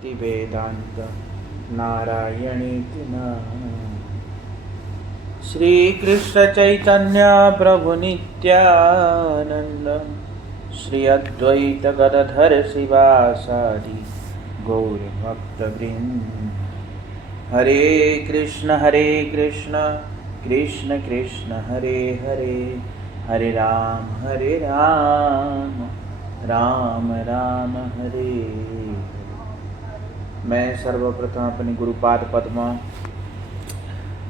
वेदांत नारायणीति नमः। श्री कृष्ण चैतन्य प्रभु नित्यानंद श्री अद्वैत गदाधर शिवासादि गौर भक्त वृंद। हरे कृष्ण कृष्ण कृष्ण हरे हरे, हरे राम राम राम हरे। मैं सर्वप्रथम अपने गुरुपाद पद्म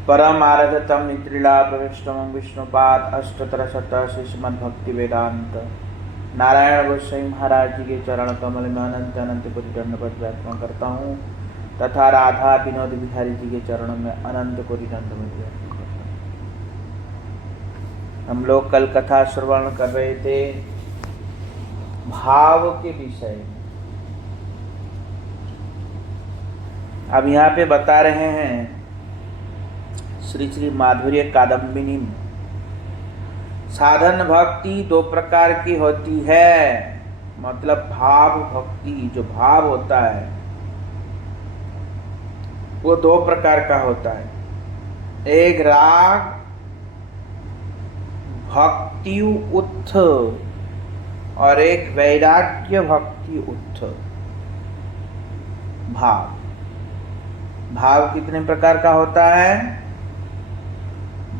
परम आराध्यतम नित्रिलाभविष्टम विष्णुपाद अष्टोत्तर शत श्रीमद् भक्ति वेदांत नारायण गोस्वामी महाराज जी के चरण कमल में अनंत अनंत कोटि दंडवत व्याख्यान करता हूँ तथा राधा विनोद बिहारी जी के चरणों में अनंत कोटि दंडवत व्याख्यान करता हूँ। हम लोग कल कथा श्रवण कर रहे थे भाव के विषय में। अब यहाँ पे बता रहे हैं श्री श्री माधुर्य कादम्बिनी में साधन भक्ति दो प्रकार की होती है। मतलब भाव भक्ति, जो भाव होता है वो दो प्रकार का होता है। एक राग भक्ति उत्थ और एक वैराग्य भक्ति उत्थ। भाव कितने प्रकार का होता है?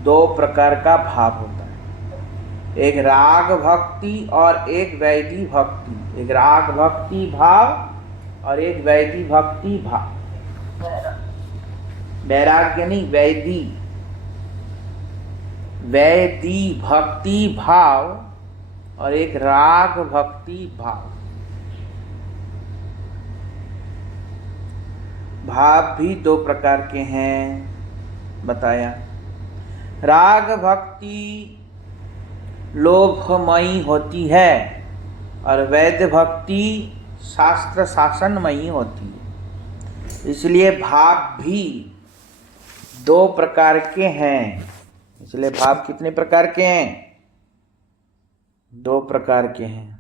दो प्रकार का भाव होता है, एक राग भक्ति और एक वैदी भक्ति। एक राग भक्ति भाव और एक वैदी भक्ति भाव। वैराग्य नहीं, वैदी भक्ति भाव और एक राग भक्ति भाव। भाव भी दो प्रकार के हैं बताया। राग भक्ति लोभमयी होती है और वैद्य भक्ति शास्त्र शासनमयी होती है। इसलिए भाव भी दो प्रकार के हैं। इसलिए भाव कितने प्रकार के हैं? दो प्रकार के हैं।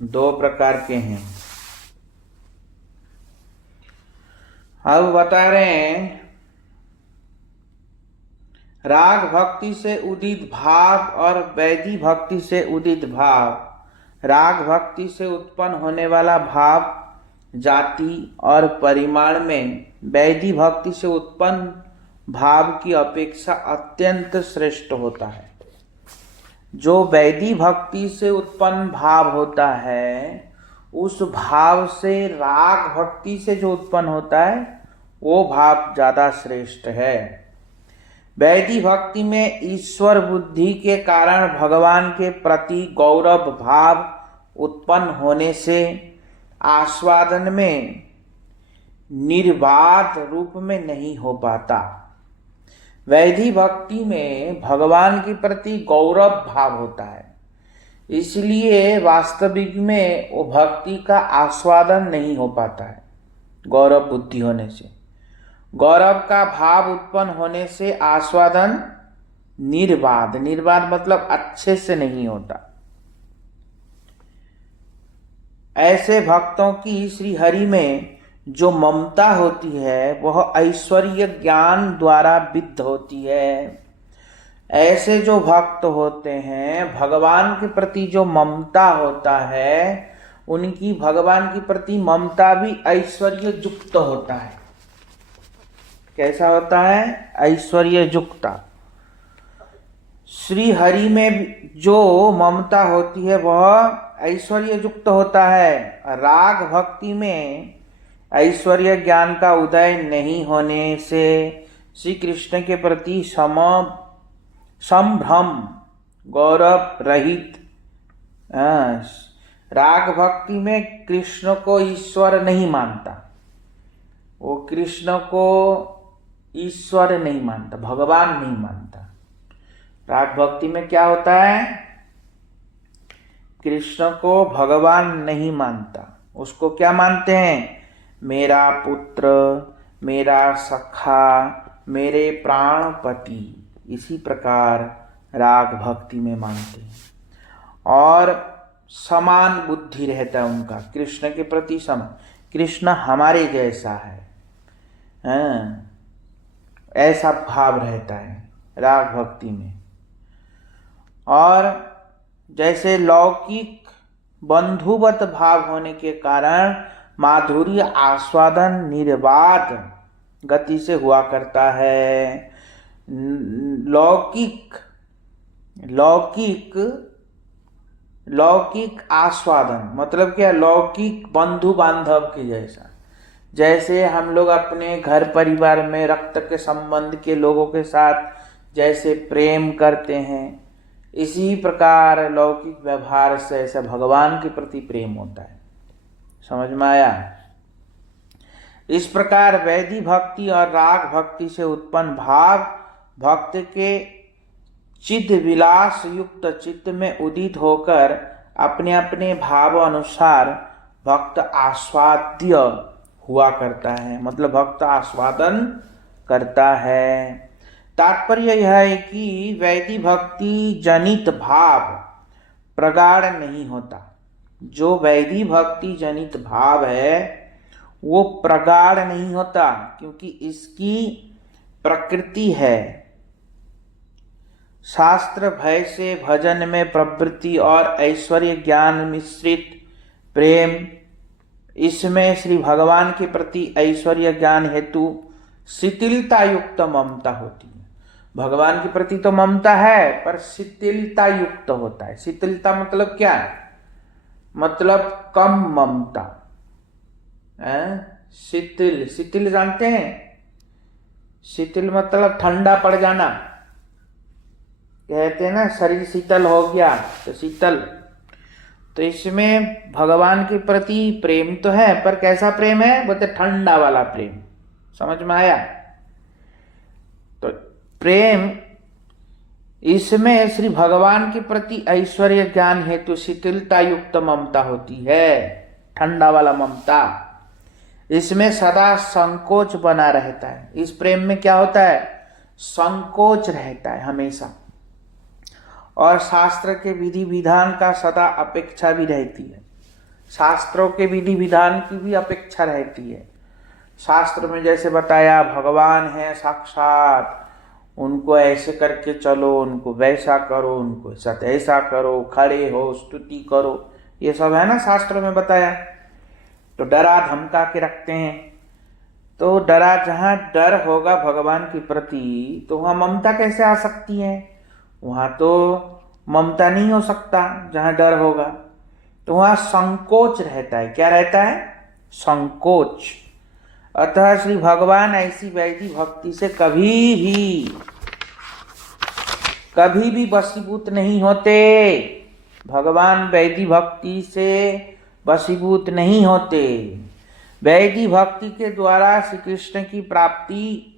दो प्रकार के हैं। अब बता रहे हैं राग भक्ति से उदित भाव और वैदी भक्ति से उदित भाव। राग भक्ति से उत्पन्न होने वाला भाव जाति और परिमाण में वैदी भक्ति से उत्पन्न भाव की अपेक्षा अत्यंत श्रेष्ठ होता है। जो वैदी भक्ति से उत्पन्न भाव होता है उस भाव से राग भक्ति से जो उत्पन्न होता है वो भाव ज्यादा श्रेष्ठ है। वैदी भक्ति में ईश्वर बुद्धि के कारण भगवान के प्रति गौरव भाव उत्पन्न होने से आस्वादन में निर्बाध रूप में नहीं हो पाता। वैदी भक्ति में भगवान के प्रति गौरव भाव होता है, इसलिए वास्तविक में वो भक्ति का आस्वादन नहीं हो पाता है। गौरव बुद्धि होने से, गौरव का भाव उत्पन्न होने से आस्वादन निर्बाध मतलब अच्छे से नहीं होता। ऐसे भक्तों की श्री हरि में जो ममता होती है वह ऐश्वर्य ज्ञान द्वारा विद्ध होती है। ऐसे जो भक्त होते हैं भगवान के प्रति जो ममता होता है उनकी भगवान के प्रति ममता भी ऐश्वर्य युक्त होता है। कैसा होता है? ऐश्वर्य युक्त। श्री हरि में जो ममता होती है वह ऐश्वर्य युक्त होता है। राग भक्ति में ऐश्वर्य ज्ञान का उदय नहीं होने से श्री कृष्ण के प्रति संभ्रम गौरव रहित। राग भक्ति में कृष्ण को ईश्वर नहीं मानता, वो कृष्ण को ईश्वर नहीं मानता, भगवान नहीं मानता। राग भक्ति में क्या होता है? कृष्ण को भगवान नहीं मानता, उसको क्या मानते हैं? मेरा पुत्र, मेरा सखा, मेरे प्राणपति, इसी प्रकार राग भक्ति में मानते हैं। और समान बुद्धि रहता है उनका कृष्ण के प्रति, कृष्ण हमारे जैसा है, ऐसा भाव रहता है राग भक्ति में। और जैसे लौकिक बंधुवत भाव होने के कारण माधुर्य आस्वादन निर्बाध गति से हुआ करता है। लौकिक आस्वादन मतलब क्या? लौकिक बंधु बांधव के जैसा। जैसे हम लोग अपने घर परिवार में रक्त के संबंध के लोगों के साथ जैसे प्रेम करते हैं, इसी प्रकार लौकिक व्यवहार से ऐसा भगवान के प्रति प्रेम होता है। समझ में आया? इस प्रकार वैदिक भक्ति और राग भक्ति से उत्पन्न भाव भक्त के चिद विलास युक्त चित्त में उदित होकर अपने अपने भाव अनुसार भक्त आस्वाद्य हुआ करता है, मतलब भक्त आस्वादन करता है। तात्पर्य यह है कि वैदिक भक्ति जनित भाव प्रगाढ़ नहीं होता। जो वैदिक भक्ति जनित भाव है वो प्रगाढ़ नहीं होता, क्योंकि इसकी प्रकृति है शास्त्र भय से भजन में प्रवृत्ति और ऐश्वर्य ज्ञान मिश्रित प्रेम। इसमें श्री भगवान के प्रति ऐश्वर्य ज्ञान हेतु शिथिलता युक्त ममता होती है। भगवान के प्रति तो ममता है पर शिथिलता युक्त होता है। शिथिलता मतलब क्या है? मतलब कम ममता। शिथिल जानते हैं? शिथिल मतलब ठंडा पड़ जाना, कहते हैं ना शरीर शीतल हो गया तो शीतल। तो इसमें भगवान के प्रति प्रेम तो है, पर कैसा प्रेम है? बोलते ठंडा वाला प्रेम। समझ में आया? तो प्रेम इसमें श्री भगवान के प्रति ऐश्वर्य ज्ञान हेतु शिथिलता युक्त ममता होती है, ठंडा वाला ममता। इसमें सदा संकोच बना रहता है। इस प्रेम में क्या होता है? संकोच रहता है हमेशा। और शास्त्र के विधि विधान का सदा अपेक्षा भी रहती है। शास्त्रों के विधि विधान की भी अपेक्षा रहती है। शास्त्र में जैसे बताया भगवान है साक्षात, उनको ऐसे करके चलो, उनको वैसा करो, उनको साथ ऐसा करो, खड़े हो, स्तुति करो, ये सब है ना शास्त्र में बताया। तो डरा धमका के रखते हैं। तो डरा, जहाँ डर होगा भगवान के प्रति तो वहाँ ममता कैसे आ सकती है? वहाँ तो ममता नहीं हो सकता जहाँ डर होगा। तो वहाँ संकोच रहता है। क्या रहता है? संकोच। अतः श्री भगवान ऐसी वैदिक भक्ति से कभी भी वशीभूत नहीं होते। भगवान वैदिक भक्ति से वशीभूत नहीं होते। वैदिक भक्ति के द्वारा श्री कृष्ण की प्राप्ति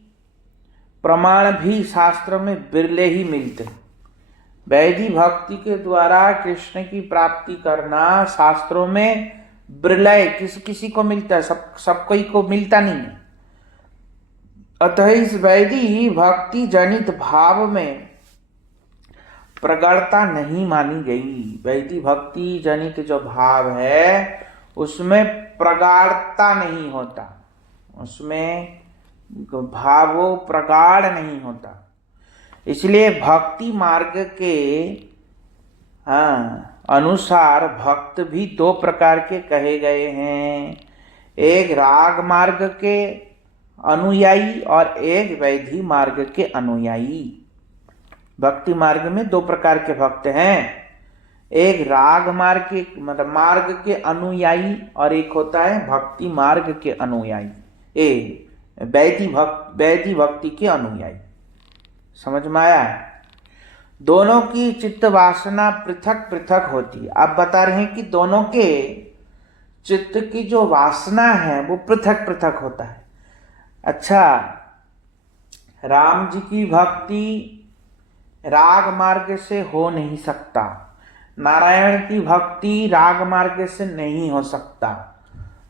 प्रमाण भी शास्त्र में बिरले ही मिलते हैं। वैदिक भक्ति के द्वारा कृष्ण की प्राप्ति करना शास्त्रों में बिरले किसी को मिलता है, सब कोई को मिलता नहीं है। अतः इस वैदिक भक्ति जनित भाव में प्रगाढ़ता नहीं मानी गई। वैदिक भक्ति जनित जो भाव है उसमें प्रगाढ़ता नहीं होता, उसमें भाव प्रगाढ़ नहीं होता। इसलिए भक्ति मार्ग के अनुसार भक्त भी दो प्रकार के कहे गए हैं। एक राग मार्ग के अनुयायी और एक वैदिक मार्ग के अनुयायी। भक्ति मार्ग में दो प्रकार के भक्त हैं। एक राग मार्ग के मतलब मार्ग के अनुयायी और एक होता है भक्ति मार्ग के अनुयायी, वैदिक भक्ति के अनुयायी। समझ में आया? दोनों की चित्त वासना पृथक पृथक होती है। आप बता रहे हैं कि दोनों के चित्त की जो वासना है वो पृथक पृथक होता है। अच्छा, राम जी की भक्ति राग मार्ग से हो नहीं सकता, नारायण की भक्ति राग मार्ग से नहीं हो सकता।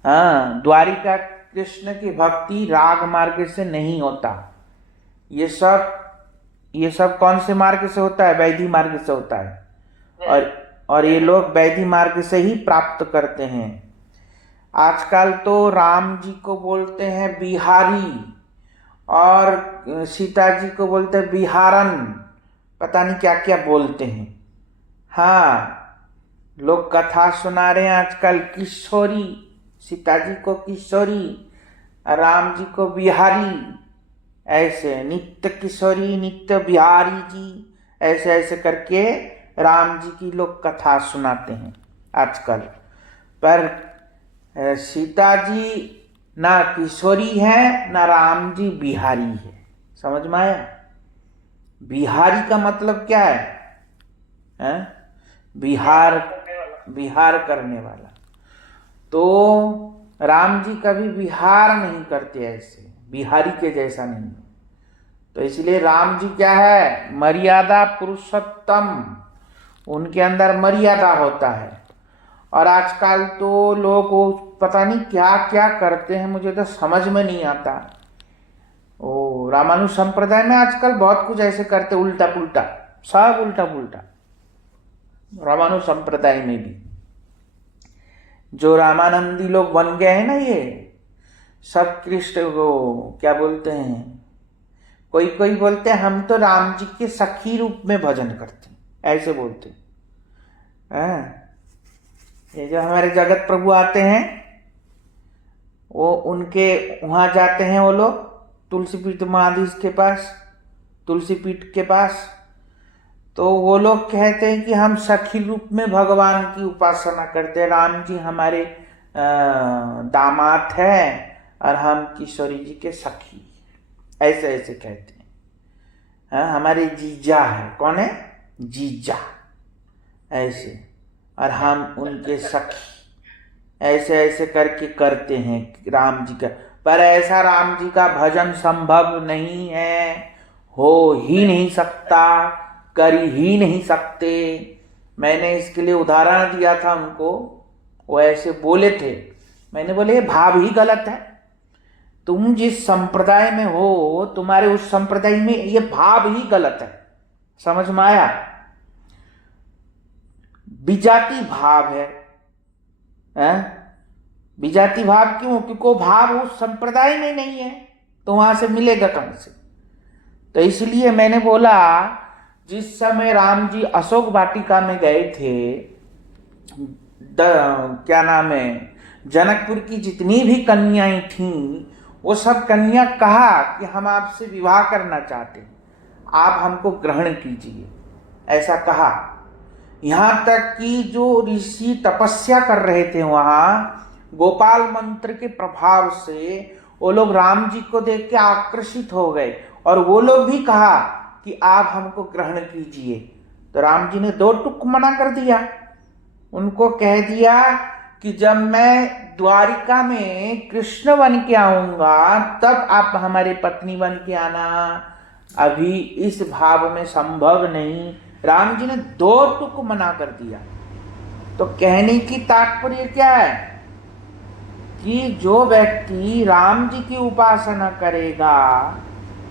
हाँ, द्वारिका कृष्ण की भक्ति राग मार्ग से नहीं होता। ये सब कौन से मार्ग से होता है? वैधि मार्ग से होता है। और ये लोग वैधि मार्ग से ही प्राप्त करते हैं। आजकल तो राम जी को बोलते हैं बिहारी और सीता जी को बोलते हैं बिहारन, पता नहीं क्या क्या बोलते हैं। हाँ, लोग कथा सुना रहे हैं आजकल, किशोरी, सीता जी को किशोरी, राम जी को बिहारी, ऐसे नित्य किशोरी नित्य बिहारी जी, ऐसे ऐसे करके राम जी की लोग कथा सुनाते हैं आजकल। पर सीता जी ना किशोरी है, ना राम जी बिहारी है। समझ में आया? बिहारी का मतलब क्या है? बिहार करने वाला। तो राम जी कभी विहार नहीं करते, ऐसे बिहारी के जैसा नहीं। तो इसलिए राम जी क्या है? मर्यादा पुरुषोत्तम, उनके अंदर मर्यादा होता है। और आजकल तो लोग वो पता नहीं क्या क्या करते हैं, मुझे तो समझ में नहीं आता। ओ, रामानुज संप्रदाय में आजकल बहुत कुछ ऐसे करते, उल्टा पुल्टा, सब उल्टा पुल्टा। रामानुज संप्रदाय में भी जो रामानंदी लोग बन गए हैं ना, ये सब कृष्ण को क्या बोलते हैं, कोई कोई बोलते हैं हम तो राम जी के सखी रूप में भजन करते हैं, ऐसे बोलते हैं। ये जो हमारे जगत प्रभु आते हैं, वो उनके वहां जाते हैं वो लोग, तुलसीपीठ महाधीश के पास, तुलसीपीठ के पास। तो वो लोग कहते हैं कि हम सखी रूप में भगवान की उपासना करते हैं, राम जी हमारे दामाद हैं और हम किशोरी जी के सखी, ऐसे ऐसे कहते हैं। हाँ, हमारे जीजा है, कौन है? जीजा, ऐसे, और हम उनके सखी, ऐसे ऐसे करके करते हैं राम जी का। पर ऐसा राम जी का भजन संभव नहीं है, हो ही नहीं सकता, कर ही नहीं सकते। मैंने इसके लिए उदाहरण दिया था उनको, वो ऐसे बोले थे, मैंने बोले ये भाव ही गलत है। तुम जिस संप्रदाय में हो, तुम्हारे उस संप्रदाय में ये भाव ही गलत है। समझ में आया? विजाति भाव है, विजाति भाव क्यों? क्योंकि वो भाव उस संप्रदाय में नहीं है, तो वहां से मिलेगा कहां से? तो इसलिए मैंने बोला, जिस समय राम जी अशोक वाटिका में गए थे, क्या नाम है, जनकपुर की जितनी भी कन्याएं थीं, वो सब कन्या कहा कि हम आपसे विवाह करना चाहते हैं, आप हमको ग्रहण कीजिए, ऐसा कहा। यहां तक कि जो ऋषि तपस्या कर रहे थे वहां, गोपाल मंत्र के प्रभाव से वो लोग राम जी को देख के आकर्षित हो गए, और वो लोग भी कहा कि आप हमको ग्रहण कीजिए। तो राम जी ने दो टुक मना कर दिया, उनको कह दिया कि जब मैं द्वारिका में कृष्ण बन के आऊंगा तब आप हमारे पत्नी बन के आना, अभी इस भाव में संभव नहीं। राम जी ने दो टुक मना कर दिया। तो कहने की तात्पर्य क्या है कि जो व्यक्ति राम जी की उपासना करेगा,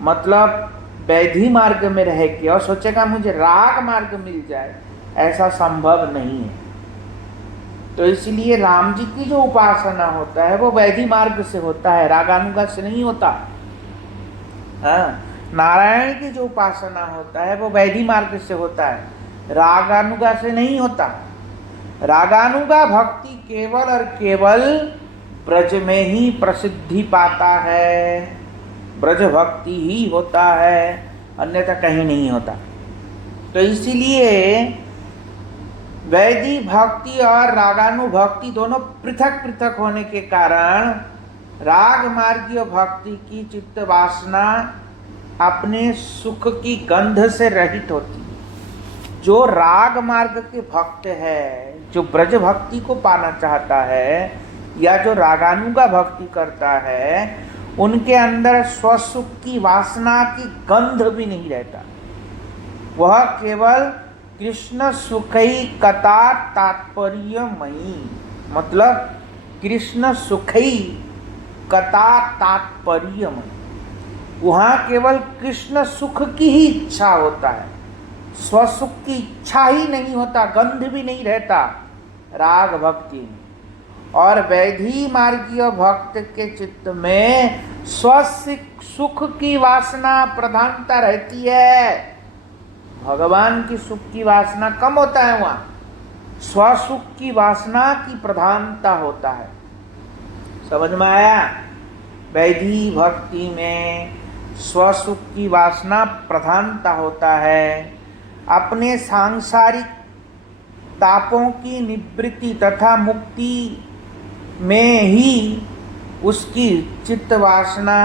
मतलब वैधि मार्ग में रह के, और सोचेगा मुझे राग मार्ग मिल जाए, ऐसा संभव नहीं है। तो इसलिए राम जी की जो उपासना होता है वो वैधि मार्ग से होता है, रागानुगा से नहीं होता। हाँ, नारायण की जो उपासना होता है वो वैधि मार्ग से होता है, रागानुगा से नहीं होता। रागानुगा भक्ति केवल और केवल ब्रज में ही प्रसिद्धि पाता है, ब्रज भक्ति ही होता है, अन्यथा कहीं नहीं होता। तो इसीलिए वैधि भक्ति और रागानुभक्ति दोनों पृथक पृथक होने के कारण राग मार्गीय भक्ति की चित्त वासना अपने सुख की गंध से रहित होती है। जो राग मार्ग के भक्त है, जो ब्रज भक्ति को पाना चाहता है, या जो रागानुगा भक्ति करता है, उनके अंदर स्वसुख की वासना की गंध भी नहीं रहता। वह केवल कृष्ण सुखई कथा तात्पर्यमयी, मतलब कृष्ण सुखई कथा तात्पर्य, वहां केवल कृष्ण सुख की ही इच्छा होता है, स्वसुख की इच्छा ही नहीं होता, गंध भी नहीं रहता राग भक्ति में। और वैधी मार्गीय भक्त के चित्त में स्वसुख की वासना प्रधानता रहती है, भगवान की सुख की वासना कम होता है, वहां स्वसुख की वासना की प्रधानता होता है। समझ में आया? वैधी भक्ति में स्वसुख की वासना प्रधानता होता है, अपने सांसारिक तापों की निवृत्ति तथा मुक्ति में ही उसकी चित्त वासना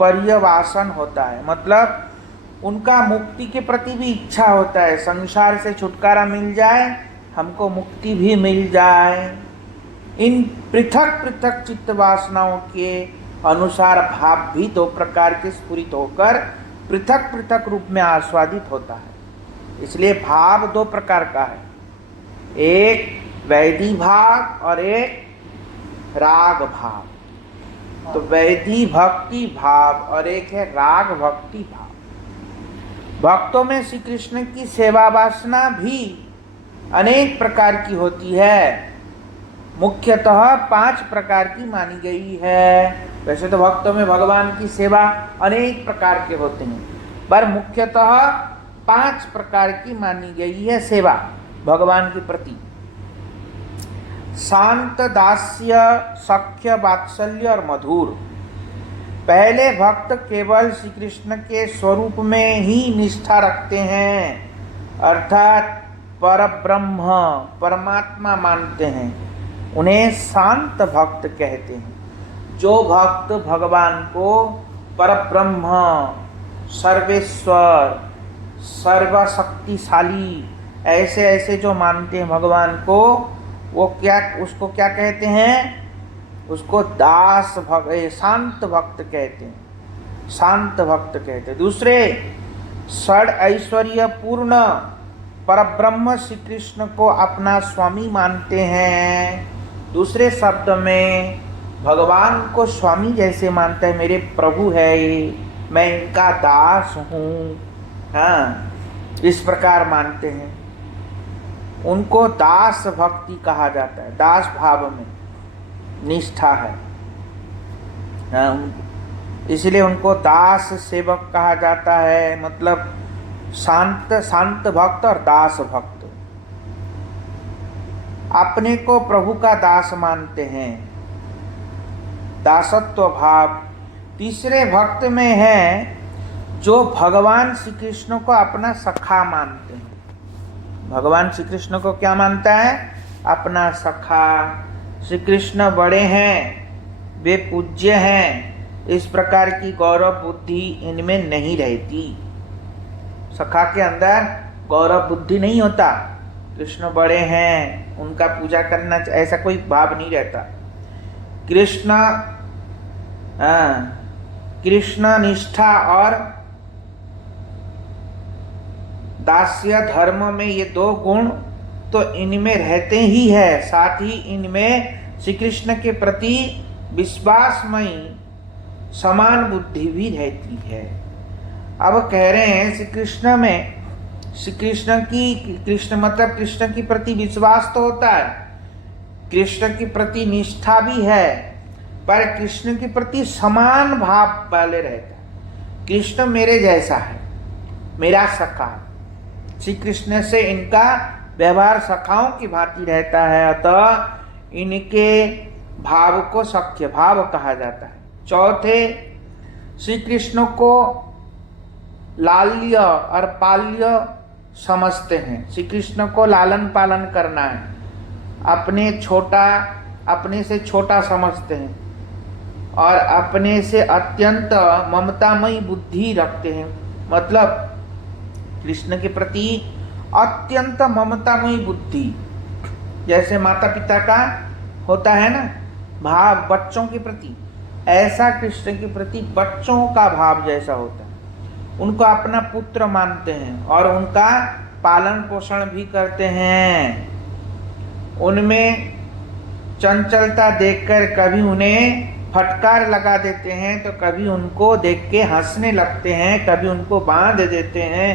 पर्यवासन होता है। मतलब उनका मुक्ति के प्रति भी इच्छा होता है, संसार से छुटकारा मिल जाए, हमको मुक्ति भी मिल जाए। इन पृथक पृथक चित्त वासनाओं के अनुसार भाव भी दो प्रकार के स्फुरित होकर पृथक पृथक रूप में आस्वादित होता है। इसलिए भाव दो प्रकार का है, एक वैधी भाव और एक राग भाव। तो वैधी भक्ति भाव और एक है राग भक्ति भाव। भक्तों में श्री कृष्ण की सेवा वासना भी अनेक प्रकार की होती है, मुख्यतः 5 प्रकार की मानी गई है। वैसे तो भक्तों में भगवान की सेवा अनेक प्रकार के होते हैं, पर मुख्यतः 5 प्रकार की मानी गई है सेवा भगवान के प्रति। शांत, दास्य, सख्य, वात्सल्य और मधुर। पहले भक्त केवल श्री कृष्ण के स्वरूप में ही निष्ठा रखते हैं, अर्थात परब्रह्म परमात्मा मानते हैं, उन्हें शांत भक्त कहते हैं। जो भक्त भगवान को परब्रह्म, सर्वेश्वर, सर्वशक्तिशाली ऐसे ऐसे जो मानते हैं भगवान को, वो उसको क्या कहते हैं? उसको दास भक्त, शांत भक्त कहते हैं, शांत भक्त कहते हैं। दूसरे, षड ऐश्वर्य पूर्ण परब्रह्म श्री कृष्ण को अपना स्वामी मानते हैं। दूसरे शब्द में भगवान को स्वामी जैसे मानता है, मेरे प्रभु है ये, मैं इनका दास हूँ, हाँ, इस प्रकार मानते हैं। उनको दास भक्ति कहा जाता है, दास भाव में निष्ठा है, हाँ, इसलिए उनको दास सेवक कहा जाता है। मतलब शांत भक्त और दास भक्त अपने को प्रभु का दास मानते हैं, दासत्व भाव। तीसरे भक्त में है जो भगवान श्री कृष्ण को अपना सखा मानते हैं। भगवान श्री कृष्ण को क्या मानता है? अपना सखा। श्री कृष्ण बड़े हैं, वे पूज्य हैं, इस प्रकार की गौरव बुद्धि इनमें नहीं रहती। सखा के अंदर गौरव बुद्धि नहीं होता, कृष्ण बड़े हैं, उनका पूजा करना, ऐसा कोई भाव नहीं रहता। कृष्ण निष्ठा और दास्य धर्म में ये 2 गुण तो इनमें रहते ही है, साथ ही इनमें श्री कृष्ण के प्रति विश्वासमयी समान बुद्धि भी रहती है। अब कह रहे हैं श्री कृष्ण में, कृष्ण मतलब कृष्ण के प्रति विश्वास तो होता है, कृष्ण के प्रति निष्ठा भी है, पर कृष्ण के प्रति समान भाव वाले रहता है। कृष्ण मेरे जैसा है, मेरा सखा, श्री कृष्ण से इनका व्यवहार सखाओं की भांति रहता है, अतः इनके भाव को सख्य भाव कहा जाता है। चौथे, श्री कृष्ण को लाल्य और पाल्य समझते हैं। श्री कृष्ण को लालन पालन करना है, अपने से छोटा समझते हैं और अपने से अत्यंत ममतामयी बुद्धि रखते हैं। मतलब कृष्ण के प्रति अत्यंत ममतामयी बुद्धि, जैसे माता पिता का होता है ना भाव बच्चों के प्रति, ऐसा कृष्ण के प्रति बच्चों का भाव जैसा होता है। उनको अपना पुत्र मानते हैं और उनका पालन पोषण भी करते हैं। उनमें चंचलता देखकर कभी उन्हें फटकार लगा देते हैं तो कभी उनको देख के हंसने लगते हैं, कभी उनको बांध देते हैं।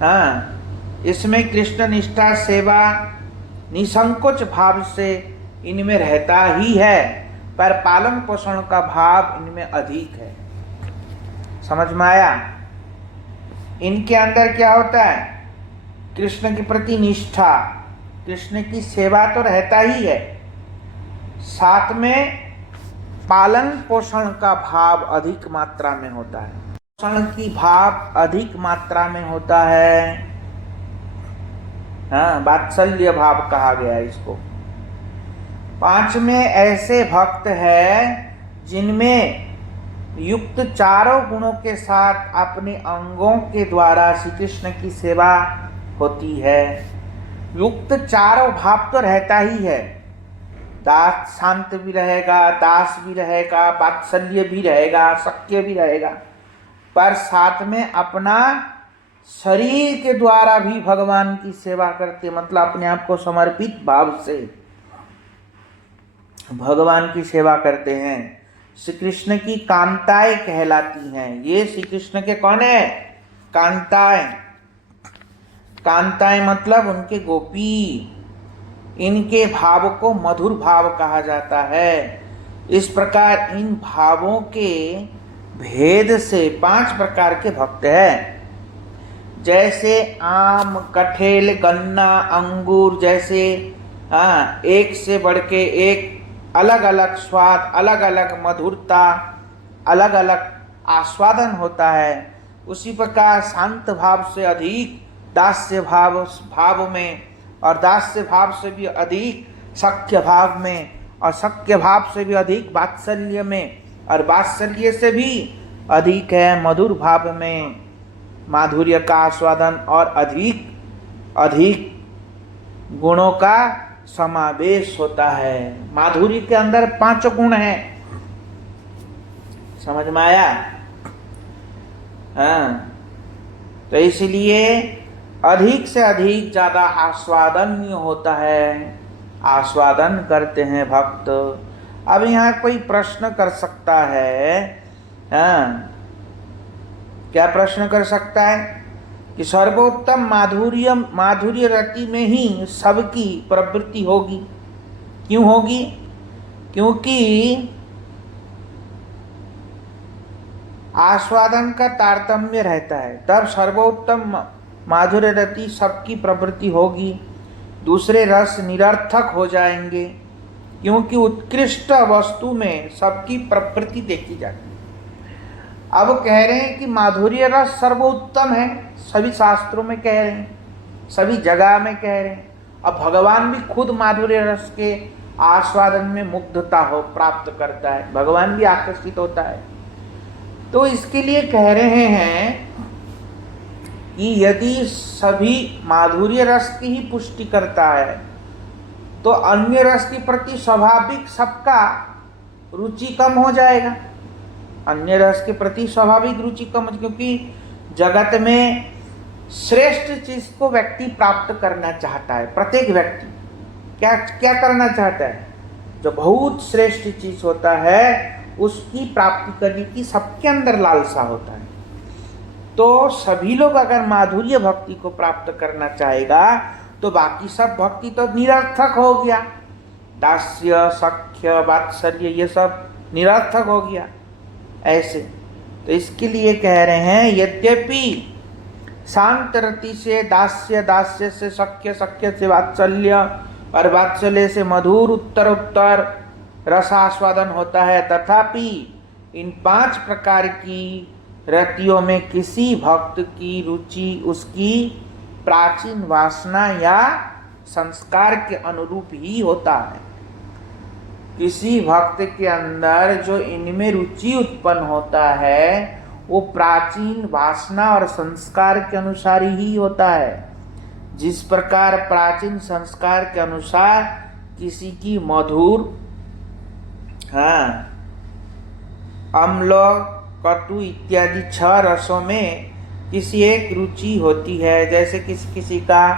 हाँ, इसमें कृष्ण निष्ठा सेवा निसंकोच भाव से इनमें रहता ही है, पर पालन पोषण का भाव इनमें अधिक है। समझ में आया? इनके अंदर क्या होता है? कृष्ण के प्रति निष्ठा, कृष्ण की सेवा तो रहता ही है, साथ में पालन पोषण का भाव अधिक मात्रा में होता है। पोषण की भाव अधिक मात्रा में होता है। हाँ, वात्सल्य भाव कहा गया है इसको। 5 में ऐसे भक्त हैं जिनमें युक्त चारों गुणों के साथ अपने अंगों के द्वारा श्री कृष्ण की सेवा होती है। युक्त चारों भाव तो रहता ही है, दास शांत भी रहेगा, दास भी रहेगा, वात्सल्य भी रहेगा, सख्य भी रहेगा, पर साथ में अपना शरीर के द्वारा भी भगवान की सेवा करते, मतलब अपने आप को समर्पित भाव से भगवान की सेवा करते हैं। श्री कृष्ण की कांताएं कहलाती हैं। ये श्री कृष्ण के कौन है? कांताएं। कांताएं मतलब उनके गोपी। इनके भाव को मधुर भाव कहा जाता है। इस प्रकार इन भावों के भेद से 5 प्रकार के भक्त हैं। जैसे आम, कठेल, गन्ना, अंगूर जैसे एक से बढ़ के एक अलग अलग स्वाद, अलग अलग मधुरता, अलग अलग आस्वादन होता है, उसी प्रकार शांत भाव से अधिक दास्य भाव में, और दास्य भाव से भी अधिक सख्य भाव में, और सख्य भाव से भी अधिक वात्सल्य में, और वात्सल्य से भी अधिक है मधुर भाव में माधुर्य का आस्वादन, और अधिक गुणों का समावेश होता है। माधुर्य के अंदर 5 गुण हैं। समझ में आया? हाँ, तो इसलिए अधिक से अधिक ज्यादा आस्वादनीय होता है, आस्वादन करते हैं भक्त। अब यहाँ कोई प्रश्न कर सकता है, हाँ, क्या प्रश्न कर सकता है कि सर्वोत्तम माधुर्य रति में ही सबकी प्रवृत्ति होगी। क्यों होगी? क्योंकि आस्वादन का तारतम्य रहता है, तब सर्वोत्तम माधुर्य रति सबकी प्रवृत्ति होगी। दूसरे रस निरर्थक हो जाएंगे, क्योंकि उत्कृष्ट वस्तु में सबकी प्रवृत्ति देखी जाती है। अब कह रहे हैं कि माधुर्य रस सर्वोत्तम है, सभी शास्त्रों में कह रहे हैं, सभी जगह में कह रहे हैं। अब भगवान भी खुद माधुर्य रस के आस्वादन में मुग्धता हो प्राप्त करता है, भगवान भी आकर्षित होता है। तो इसके लिए कह रहे हैं कि यदि सभी माधुर्य रस की ही पुष्टि करता है तो अन्य रस के प्रति स्वाभाविक सबका रुचि कम हो जाएगा। अन्य रस के प्रति स्वाभाविक रुचि कम, क्योंकि जगत में श्रेष्ठ चीज को व्यक्ति प्राप्त करना चाहता है। प्रत्येक व्यक्ति क्या क्या करना चाहता है? जो बहुत श्रेष्ठ चीज होता है उसकी प्राप्ति करने की सबके अंदर लालसा होता है। तो सभी लोग अगर माधुर्य भक्ति को प्राप्त करना चाहेगा तो बाकी सब भक्ति तो निरर्थक हो गया। दास्य, सख्य, वात्सल्य ये सब निरर्थक हो गया। ऐसे तो इसके लिए कह रहे हैं, यद्यपि शांत रति से दास्य, दास्य से सख्य, सख्य से वात्सल्य, और वात्सल्य से मधुर उत्तर रसास्वादन होता है, तथापि इन 5 प्रकार की रतियों में किसी भक्त की रुचि उसकी प्राचीन वासना या संस्कार के अनुरूप ही होता है। किसी भक्त के अंदर जो इनमें रुचि उत्पन्न होता है वो प्राचीन वासना और संस्कार के अनुसार ही होता है। जिस प्रकार प्राचीन संस्कार के अनुसार किसी की मधुर, अम्ल, कटु इत्यादि 6 रसों में किसी एक रुचि होती है। जैसे किसी का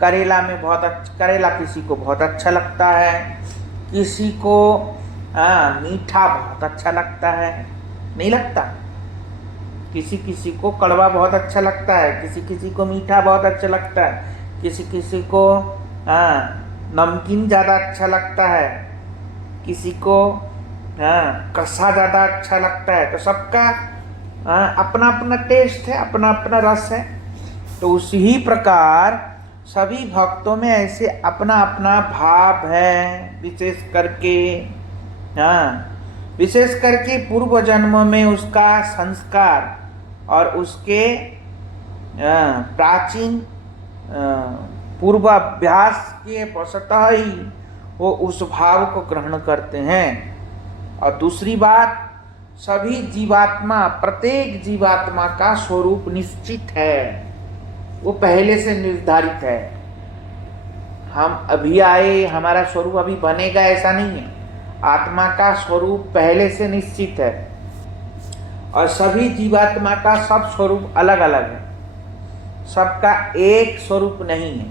करेला में करेला किसी को बहुत अच्छा लगता है, किसी को मीठा बहुत अच्छा लगता है, नहीं लगता? किसी किसी को कड़वा बहुत अच्छा लगता है, किसी किसी को मीठा बहुत अच्छा लगता है, किसी किसी को नमकीन ज़्यादा अच्छा लगता है, किसी को कसा ज़्यादा अच्छा लगता है। तो सबका अपना अपना टेस्ट है, अपना अपना रस है। तो उसी प्रकार सभी भक्तों में ऐसे अपना अपना भाव है। विशेष करके पूर्व जन्म में उसका संस्कार और उसके प्राचीन पूर्वाभ्यास के वशतः ही वो उस भाव को ग्रहण करते हैं। और दूसरी बात, सभी जीवात्मा, प्रत्येक जीवात्मा का स्वरूप निश्चित है, वो पहले से निर्धारित है। हम अभी आए, हमारा स्वरूप अभी बनेगा, ऐसा नहीं है। आत्मा का स्वरूप पहले से निश्चित है और सभी जीवात्मा का सब स्वरूप अलग अलग है, सबका एक स्वरूप नहीं है।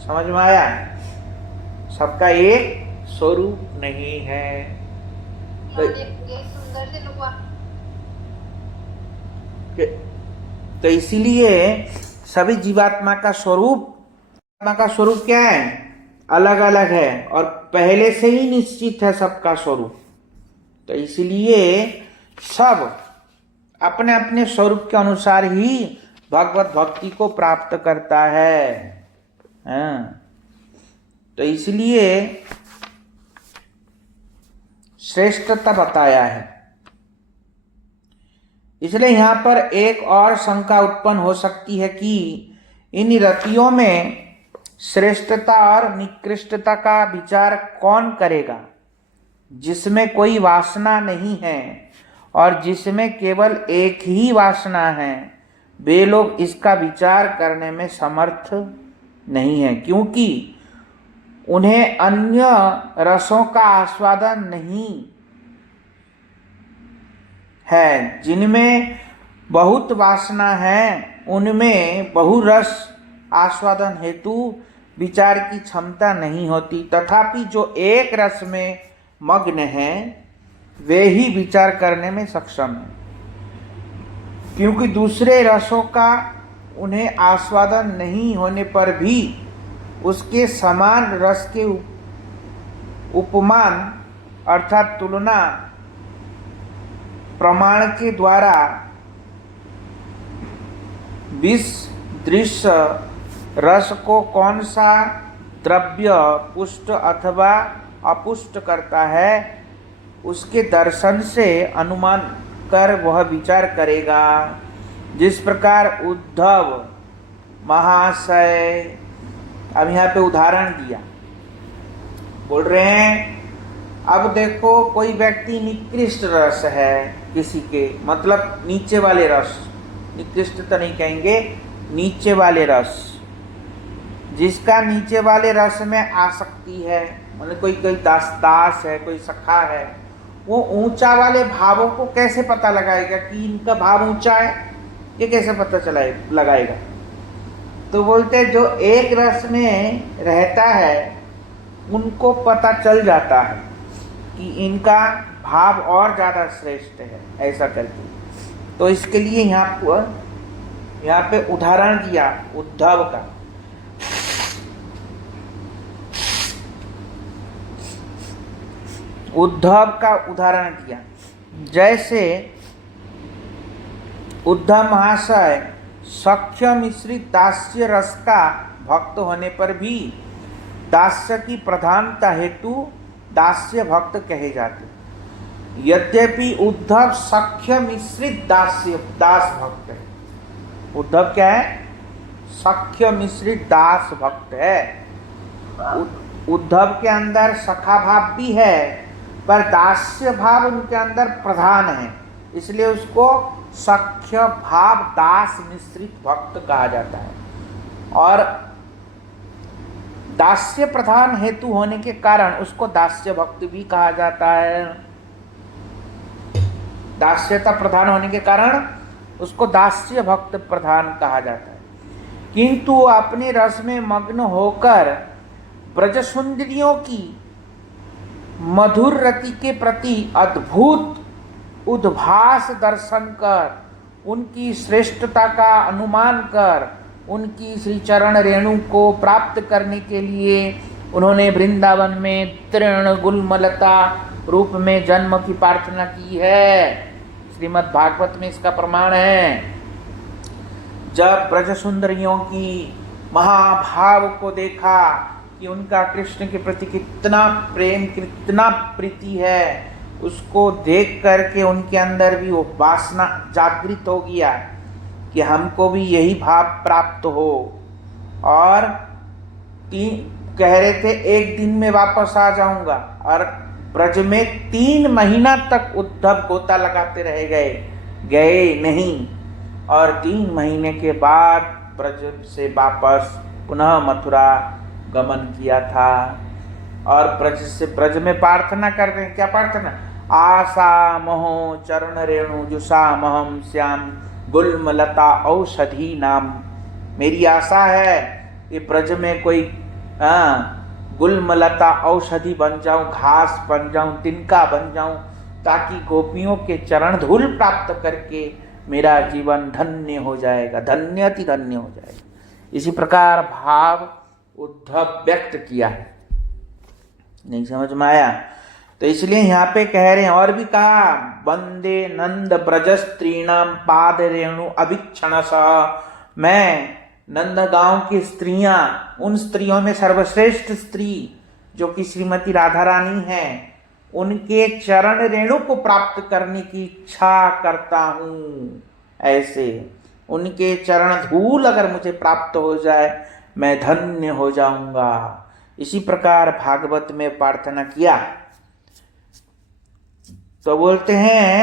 समझ में आया? सबका एक स्वरूप नहीं है। तो इसीलिए सभी जीवात्मा का स्वरूप क्या है? अलग अलग है और पहले से ही निश्चित है सबका स्वरूप। तो इसलिए सब अपने अपने स्वरूप के अनुसार ही भगवत भक्ति को प्राप्त करता है। तो इसलिए श्रेष्ठता बताया है। इसलिए यहाँ पर एक और शंका उत्पन्न हो सकती है कि इन रतियों में श्रेष्ठता और निकृष्टता का विचार कौन करेगा? जिसमें कोई वासना नहीं है और जिसमें केवल एक ही वासना है, वे लोग इसका विचार करने में समर्थ नहीं है, क्योंकि उन्हें अन्य रसों का आस्वादन नहीं है। जिनमें बहुत वासना है, उनमें बहुरस आस्वादन हेतु विचार की क्षमता नहीं होती। तथापि जो एक रस में मग्न है, वे ही विचार करने में सक्षम है, क्योंकि दूसरे रसों का उन्हें आस्वादन नहीं होने पर भी उसके समान रस के उपमान अर्थात तुलना प्रमाण के द्वारा विष दृश्य रस को कौन सा द्रव्य पुष्ट अथवा अपुष्ट करता है, उसके दर्शन से अनुमान कर वह विचार करेगा। जिस प्रकार उद्धव महाशय, अब यहाँ पे उदाहरण दिया, बोल रहे हैं अब देखो कोई व्यक्ति निकृष्ट रस है किसी के, मतलब नीचे वाले रस, निकृष्ट तो नहीं कहेंगे, नीचे वाले रस, जिसका नीचे वाले रस में आसक्ति है, मतलब कोई दास है, कोई सखा है, वो ऊंचा वाले भावों को कैसे पता लगाएगा कि इनका भाव ऊंचा है? ये कैसे पता लगाएगा? तो बोलते हैं जो एक रस में रहता है उनको पता चल जाता है कि इनका भाव और ज्यादा श्रेष्ठ है, ऐसा करके। तो इसके लिए यहाँ पे उदाहरण दिया उद्धव का। उद्धव का उदाहरण दिया, जैसे उद्धव महाशय सख्य मिश्रित दास्य रस का भक्त होने पर भी दास्य की प्रधानता हेतु दास्य भक्त कहे जाते। यद्यपि उद्धव सख्य मिश्रित दास भक्त है। उद्धव क्या है? सख्य मिश्रित दास भक्त है। उद्धव के अंदर सखा भाव भी है, पर दास्य भाव उनके अंदर प्रधान है, इसलिए उसको सख्य भाव दास मिश्रित भक्त कहा जाता है। और दास्य प्रधान हेतु होने के कारण उसको दास्य भक्त भी कहा जाता है। दास्यता प्रधान होने के कारण उसको दास्य भक्त प्रधान कहा जाता है। किंतु अपने रस में मग्न होकर ब्रज सुंदरियों की मधुर रति के प्रति अद्भुत उद्भास दर्शन कर, उनकी श्रेष्ठता का अनुमान कर, उनकी श्री चरण रेणु को प्राप्त करने के लिए उन्होंने वृंदावन में तृण गुलमलता रूप में जन्म की प्रार्थना की है। श्रीमद् भागवत में इसका प्रमाण है। जब ब्रज सुंदरियों की महाभाव को देखा कि उनका कृष्ण के प्रति कितना प्रेम, कितना प्रीति है, उसको देख करके उनके अंदर भी वो वासना जागृत हो गया कि हमको भी यही भाव प्राप्त हो। और कह रहे थे एक दिन में वापस आ जाऊंगा, और ब्रज में 3 महीना तक उद्धव गोता लगाते रह गए नहीं, और 3 महीने के बाद ब्रज से वापस पुनः मथुरा गमन किया था। और ब्रज में प्रार्थना कर रहे हैं। क्या प्रार्थना? आशा मोह चरण रेणु जुषा महम श्याम गुलमलता औषधि नाम। मेरी आशा है कि ब्रज में कोई गुलमलता औषधि बन जाऊं, घास बन जाऊं, तिनका बन जाऊं, ताकि गोपियों के चरण धूल प्राप्त करके मेरा जीवन धन्य हो जाएगा, धन्यति धन्य हो जाएगा। इसी प्रकार भाव उद्धव व्यक्त किया है। नहीं समझ में आया? तो इसलिए यहाँ पे कह रहे हैं। और भी कहा, वंदे नंद ब्रज स्त्रीणाम पाद रेणु अभिक्षणस। मैं नंद गांव की स्त्रियां, उन स्त्रियों में सर्वश्रेष्ठ स्त्री जो कि श्रीमती राधा रानी है, उनके चरण रेणु को प्राप्त करने की इच्छा करता हूँ। ऐसे उनके चरण धूल अगर मुझे प्राप्त हो जाए, मैं धन्य हो जाऊंगा। इसी प्रकार भागवत में प्रार्थना किया। तो बोलते हैं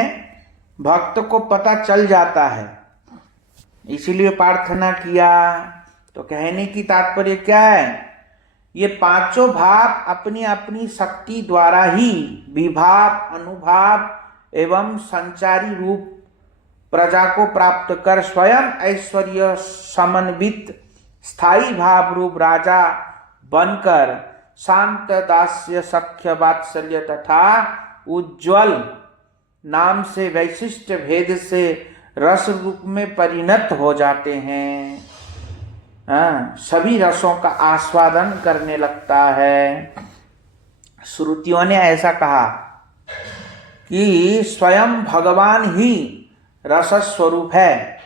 भक्त को पता चल जाता है, इसीलिए प्रार्थना किया। तो कहने की तात्पर्य क्या है? ये पांचों भाव अपनी अपनी शक्ति द्वारा ही विभाव, अनुभाव एवं संचारी रूप प्रजा को प्राप्त कर स्वयं ऐश्वर्य समन्वित स्थायी भाव रूप राजा बनकर शांत दास्य सख्य वात्सल्य तथा उज्ज्वल नाम से वैशिष्ट भेद से रस रूप में परिणत हो जाते हैं। सभी रसों का आस्वादन करने लगता है। श्रुतियों ने ऐसा कहा कि स्वयं भगवान ही रस स्वरूप है।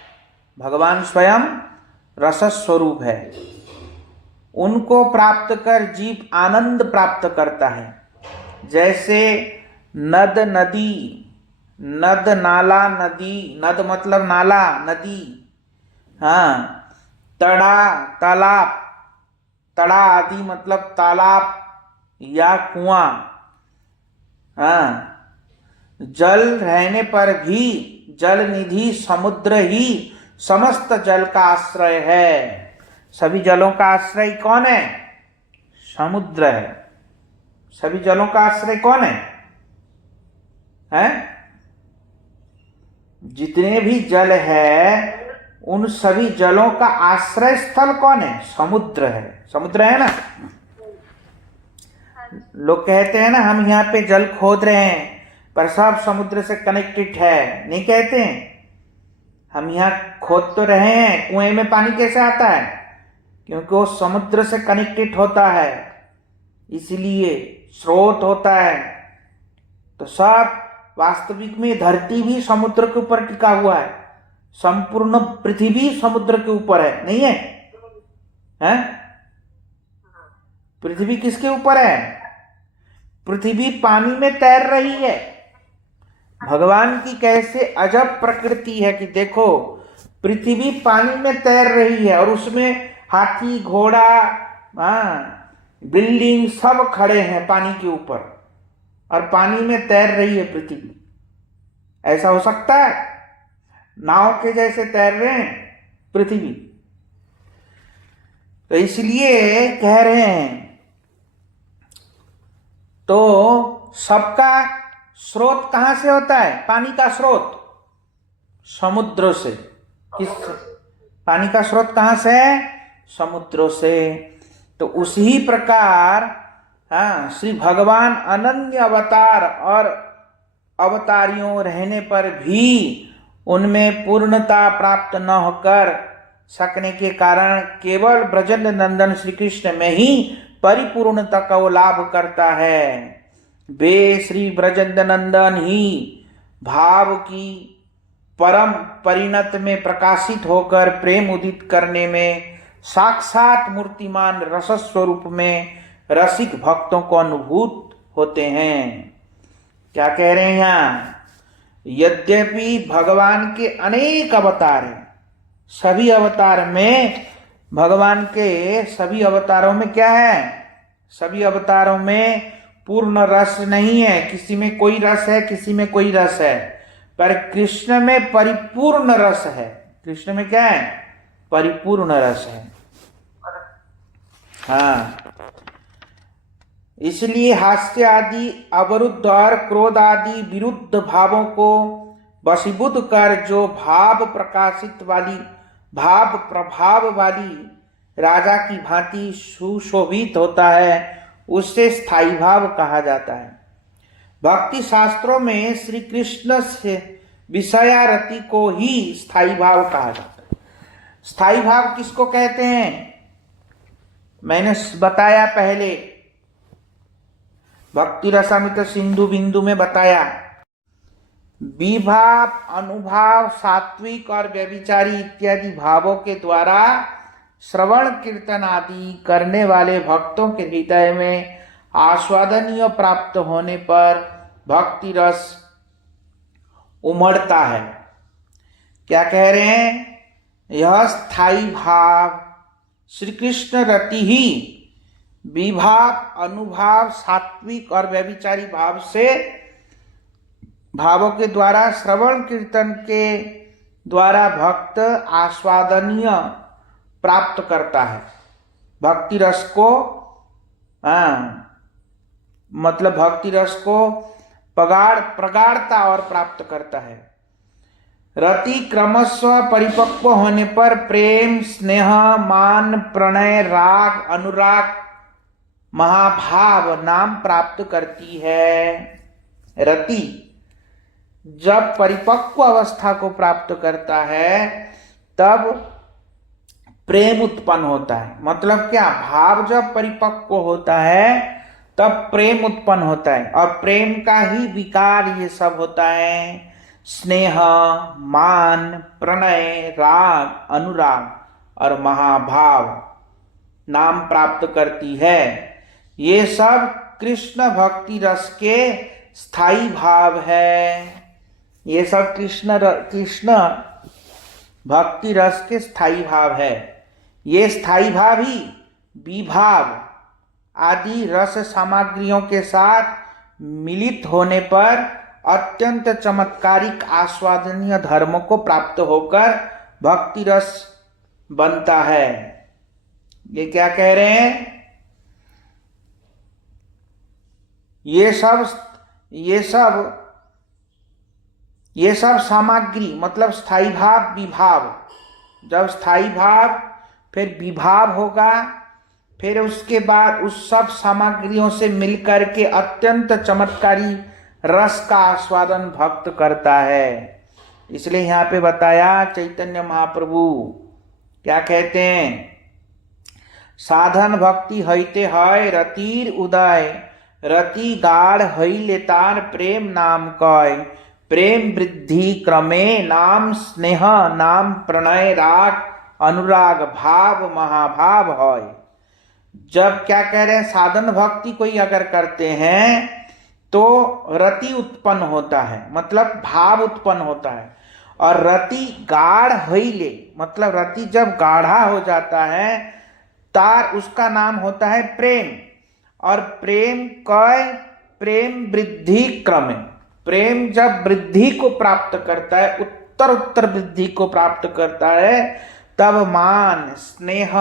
भगवान स्वयं रस स्वरूप है। उनको प्राप्त कर जीव आनंद प्राप्त करता है। जैसे नद नदी, नद नाला नदी, नद मतलब नाला, नदी, तड़ा तालाब, तड़ा आदि मतलब तालाब या कुआं। जल रहने पर भी जल निधि समुद्र ही समस्त जल का आश्रय है। सभी जलों का आश्रय कौन है? समुद्र है। सभी जलों का आश्रय कौन है? जितने भी जल है उन सभी जलों का आश्रय स्थल कौन है? समुद्र है। समुद्र है ना। लोग कहते हैं ना हम यहाँ पे जल खोद रहे हैं पर सब समुद्र से कनेक्टेड है, नहीं कहते हैं। हम यहाँ खोद तो रहे हैं, कुएं में पानी कैसे आता है? क्योंकि वो समुद्र से कनेक्टेड होता है, इसलिए स्रोत होता है। तो सब वास्तविक में धरती भी समुद्र के ऊपर टिका हुआ है। संपूर्ण पृथ्वी समुद्र के ऊपर है, नहीं है? हैं? पृथ्वी किसके ऊपर है? पृथ्वी पानी में तैर रही है। भगवान की कैसे अजब प्रकृति है कि देखो, पृथ्वी पानी में तैर रही है और उसमें हाथी, घोड़ा, बिल्डिंग सब खड़े हैं पानी के ऊपर, और पानी में तैर रही है पृथ्वी। ऐसा हो सकता है? नाव के जैसे तैर रहे हैं पृथ्वी। तो इसलिए कह रहे हैं, तो सबका स्रोत कहां से होता है? पानी का स्रोत समुद्र से। किस पानी का स्रोत कहां से है? समुद्र से। तो उसी प्रकार हाँ, श्री भगवान अनन्य अवतार और अवतारियों रहने पर भी उनमें पूर्णता प्राप्त न होकर सकने के कारण केवल ब्रजंड नंदन श्री कृष्ण में ही परिपूर्णता का वो लाभ करता है। वे श्री ब्रजंड नंदन ही भाव की परम परिणत में प्रकाशित होकर प्रेम उदित करने में साक्षात मूर्तिमान रस स्वरूप में रसिक भक्तों को अनुभूत होते हैं। क्या कह रहे हैं यहाँ? यद्यपि भगवान के अनेक अवतार हैं, सभी अवतार में भगवान के सभी अवतारों में क्या है? सभी अवतारों में पूर्ण रस नहीं है, किसी में कोई रस है, किसी में कोई रस है, पर कृष्ण में परिपूर्ण रस है। कृष्ण में क्या है? परिपूर्ण रस है। हाँ, इसलिए हास्य आदि अवरुद्ध और क्रोध आदि विरुद्ध भावों को वशीभूत कर जो भाव प्रकाशित वाली, भाव प्रभाव वाली राजा की भांति सुशोभित होता है, उससे स्थायी भाव कहा जाता है। भक्ति शास्त्रों में श्री कृष्ण से विषयारति को ही स्थायी भाव कहा जाता है। स्थायी भाव किसको कहते हैं? मैंने बताया पहले, भक्ति रसामृत सिंधु बिंदु में बताया। विभाव, अनुभाव, सात्विक और व्यभिचारी इत्यादि भावों के द्वारा श्रवण कीर्तन आदि करने वाले भक्तों के हृदय में आस्वादनीय प्राप्त होने पर भक्ति रस उमड़ता है। क्या कह रहे हैं? यह स्थायी भाव श्री कृष्ण रति ही विभाव, अनुभाव, सात्विक और व्यभिचारी भाव से भावों के द्वारा श्रवण कीर्तन के द्वारा भक्त आस्वादनीय प्राप्त करता है। भक्ति रस को मतलब भक्ति रस को प्रगाढ़ता और प्राप्त करता है। रति क्रमशः परिपक्व होने पर प्रेम, स्नेह, मान, प्रणय, राग, अनुराग, महाभाव नाम प्राप्त करती है। रति जब परिपक्व अवस्था को प्राप्त करता है तब प्रेम उत्पन्न होता है। मतलब क्या? भाव जब परिपक्व होता है तब प्रेम उत्पन्न होता है, और प्रेम का ही विकार ये सब होता है। स्नेह, मान, प्रणय, राग, अनुराग और महाभाव नाम प्राप्त करती है। ये सब कृष्ण भक्ति रस के स्थायी भाव है। ये सब कृष्ण भक्ति रस के स्थायी भाव है। ये स्थायी भाव ही विभाव आदि रस सामग्रियों के साथ मिलित होने पर अत्यंत चमत्कारिक आस्वादनीय धर्मों को प्राप्त होकर भक्ति रस बनता है। ये क्या कह रहे हैं? ये सब सामग्री मतलब स्थायी भाव, विभाव, जब स्थायी भाव फिर विभाव होगा, फिर उसके बाद उस सब सामग्रियों से मिलकर के अत्यंत चमत्कारी रस का आस्वादन भक्त करता है। इसलिए यहाँ पे बताया चैतन्य महाप्रभु क्या कहते हैं? साधन भक्ति हईते है रतिर उदय, रति गाढ़ हईले तार प्रेम नाम कय, प्रेम वृद्धि क्रमे नाम स्नेह, नाम प्रणय, राग, अनुराग, भाव, महाभाव है। जब क्या कह रहे हैं? साधन भक्ति कोई अगर करते हैं तो रति उत्पन्न होता है, मतलब भाव उत्पन्न होता है। और रति गाढ़ हईले मतलब रति जब गाढ़ा हो जाता है तार उसका नाम होता है प्रेम। और प्रेम कय प्रेम वृद्धि क्रम, प्रेम जब वृद्धि को प्राप्त करता है, उत्तर वृद्धि को प्राप्त करता है, तब मान, स्नेह,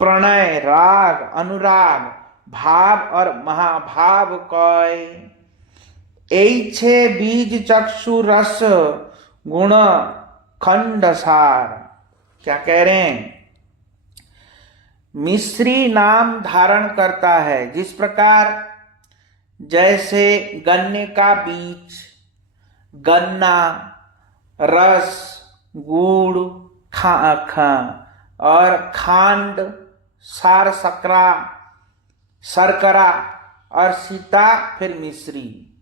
प्रणय, राग, अनुराग, भाव और महाभाव कय। ऐछे बीज चक्षु रस गुण खंड सार। क्या कह रहे हैं? मिश्री नाम धारण करता है। जिस प्रकार जैसे गन्ने का बीज, गन्ना, रस, गुड़, और खांड, सार सकरा, शर्करा और सीता, फिर मिश्री,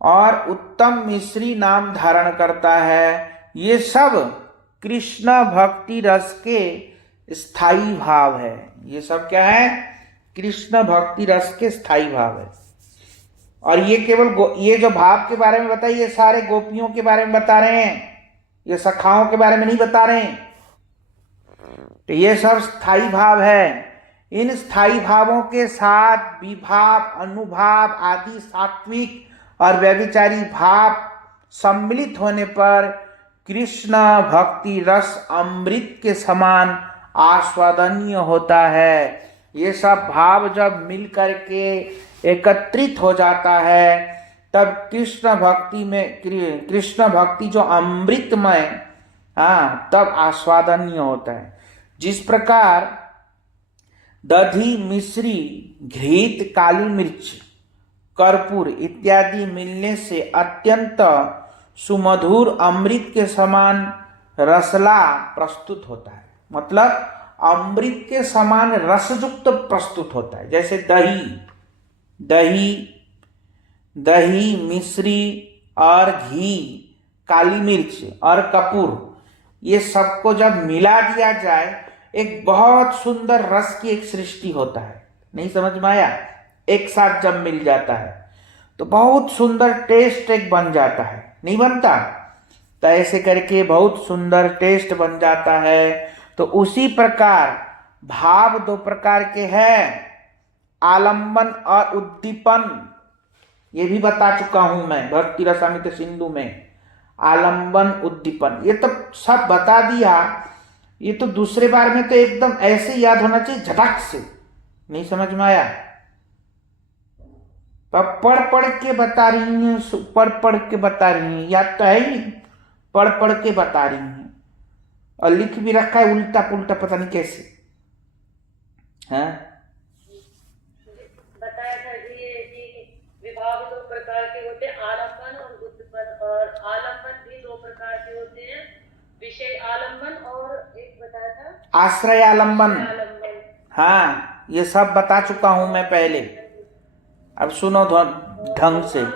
और उत्तम मिश्री नाम धारण करता है। ये सब कृष्ण भक्ति रस के स्थायी भाव है। ये सब क्या है? कृष्ण भक्ति रस के स्थायी भाव है। और ये केवल ये जो भाव के बारे में बताइए, ये सारे गोपियों के बारे में बता रहे हैं, ये सखाओं के बारे में नहीं बता रहे हैं। तो ये सब स्थायी भाव है। इन स्थायी भावों के साथ विभाव, अनुभाव आदि सात्विक और व्यभिचारी भाव सम्मिलित होने पर कृष्ण भक्ति रस अमृत के समान आस्वादनीय होता है। ये सब भाव जब मिल करके एकत्रित हो जाता है तब कृष्ण भक्ति जो अमृतमय, तब आस्वादनीय होता है। जिस प्रकार दधी, मिश्री, घृत, काली मिर्च, कर्पूर इत्यादि मिलने से अत्यंत सुमधुर अमृत के समान रसला प्रस्तुत होता है। मतलब अमृत के समान रसयुक्त प्रस्तुत होता है। जैसे दही, मिश्री और घी, काली मिर्च और कपूर, ये सबको जब मिला दिया जाए एक बहुत सुंदर रस की एक सृष्टि होता है। नहीं समझ में आया? एक साथ जब मिल जाता है तो बहुत सुंदर टेस्ट एक बन जाता है, नहीं बनता? तो ऐसे करके बहुत सुंदर टेस्ट बन जाता है। तो उसी प्रकार भाव दो प्रकार के हैं, आलंबन और उद्दीपन। ये भी बता चुका हूं मैं भक्ति रसामृत सिंधु में। आलंबन, उद्दीपन, ये तो सब बता दिया। ये तो दूसरे बार में तो एकदम ऐसे याद होना चाहिए, झटक से। नहीं समझ में आया? पढ़ के बता रही हैं, पढ़ के बता रही हैं, याद तो है ही, पढ़ के बता रही हैं। और लिख भी रखा है उल्टा पुल्टा, पता नहीं कैसे। हैं? बताया था जी विभाग दो प्रकार के होते हैं, आलंबन और उद्दीपन। और आलंबन भी दो प्रकार के होते हैं, विषय आलंबन और एक बताया था आश्रय आलंबन। हाँ, ये सब बता चुका हूं मैं पहले। अब सुनो ढंग से। मतलब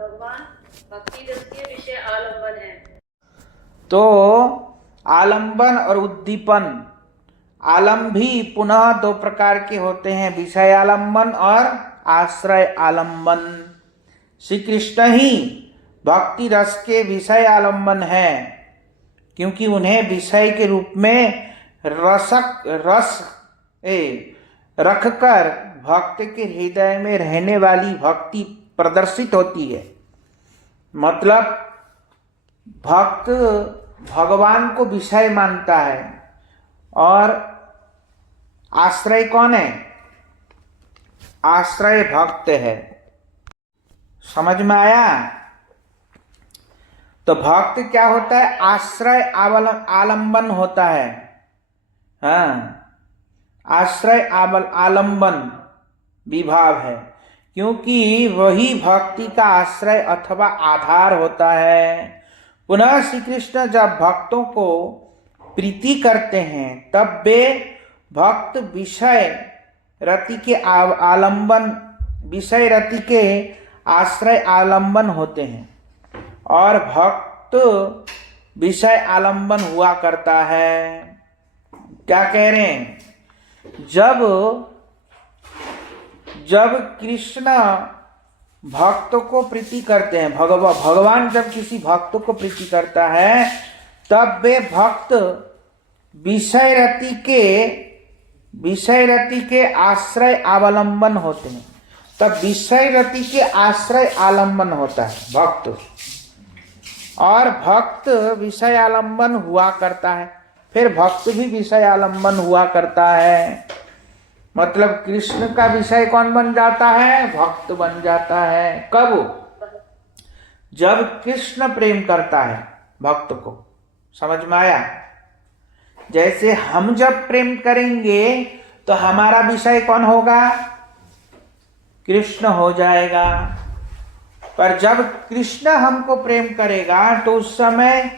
भगवान भक्ति रस के विषय आलंबन है। तो आलंबन और उद्दीपन, आलम्भी पुनः दो प्रकार के होते हैं, विषय आलंबन और आश्रय आलंबन। श्री कृष्ण ही भक्ति रस के विषय आलंबन है, क्योंकि उन्हें विषय के रूप में रखकर भक्त के हृदय में रहने वाली भक्ति प्रदर्शित होती है। मतलब भक्त भगवान को विषय मानता है और आश्रय कौन है? आश्रय भक्त है। समझ में आया? तो भक्त क्या होता है? आश्रय आलंबन होता है। हाँ, आश्रय आलंबन विभाव है, क्योंकि वही भक्ति का आश्रय अथवा आधार होता है। पुनः श्री कृष्ण जब भक्तों को प्रीति करते हैं तब वे भक्त विषय रति के आलंबन, विषय रति के आश्रय आलंबन होते हैं और भक्त विषय आलंबन हुआ करता है। क्या कह रहे हैं? जब कृष्ण भक्त को प्रीति करते हैं, भगवान जब किसी भक्त को प्रीति करता है तब वे भक्त विषय रति के आश्रय अवलंबन होते हैं। तब विषय रति के आश्रय आलंबन होता है भक्त, और भक्त विषय आलंबन हुआ करता है। फिर भक्त भी विषय आलंबन हुआ करता है। मतलब कृष्ण का विषय कौन बन जाता है? भक्त बन जाता है। कब? जब कृष्ण प्रेम करता है भक्त को। समझ में आया? जैसे हम जब प्रेम करेंगे तो हमारा विषय कौन होगा? कृष्ण हो जाएगा। पर जब कृष्ण हमको प्रेम करेगा तो उस समय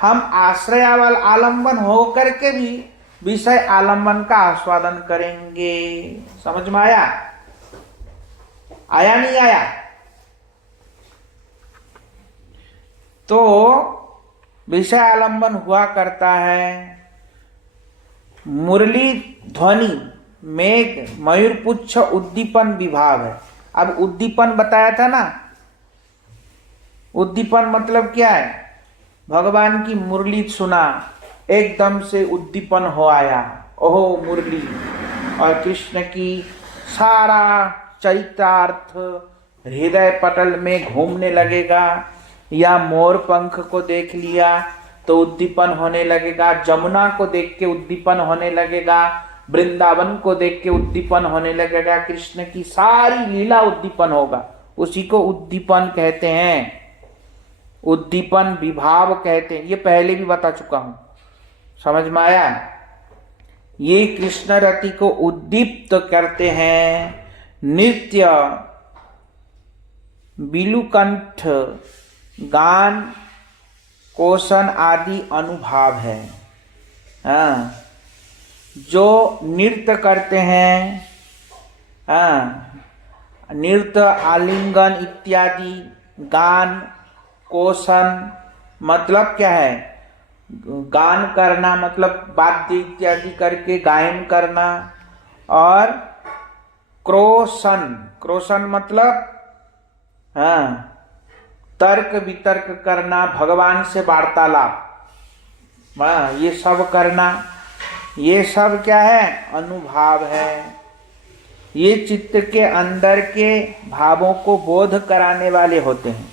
हम आश्रयावल आलंबन हो करके भी विषय आलंबन का आस्वादन करेंगे। समझ में आया? आया नहीं आया? तो विषय आलंबन हुआ करता है। मुरली ध्वनि मेघ मयूरपुच्छ उद्दीपन विभाव है। अब उद्दीपन बताया था ना, उद्दीपन मतलब क्या है? भगवान की मुरली सुना, एकदम से उद्दीपन हो आया, ओहो मुरली, और कृष्ण की सारा चरितार्थ हृदय पटल में घूमने लगेगा। या मोर पंख को देख लिया तो उद्दीपन होने लगेगा, जमुना को देख के उद्दीपन होने लगेगा, वृंदावन को देख के उद्दीपन होने लगेगा, कृष्ण की सारी लीला उद्दीपन होगा। उसी को उद्दीपन कहते हैं, उद्दीपन विभाव कहते हैं। ये पहले भी बता चुका हूं, समझ में आया? ये कृष्ण रति को उद्दीप्त करते हैं। नृत्य, बिलुकंठ, गान, कोशन आदि अनुभाव है। हाँ, जो नृत्य करते हैं, हाँ, नृत्य, आलिंगन इत्यादि, गान, कोशन मतलब क्या है? गान करना मतलब वाद्य इत्यादि करके गायन करना। और क्रोशन, क्रोशन मतलब हाँ, तर्क वितर्क करना, भगवान से वार्तालाप, हाँ, ये सब करना। ये सब क्या है? अनुभाव है। ये चित्त के अंदर के भावों को बोध कराने वाले होते हैं।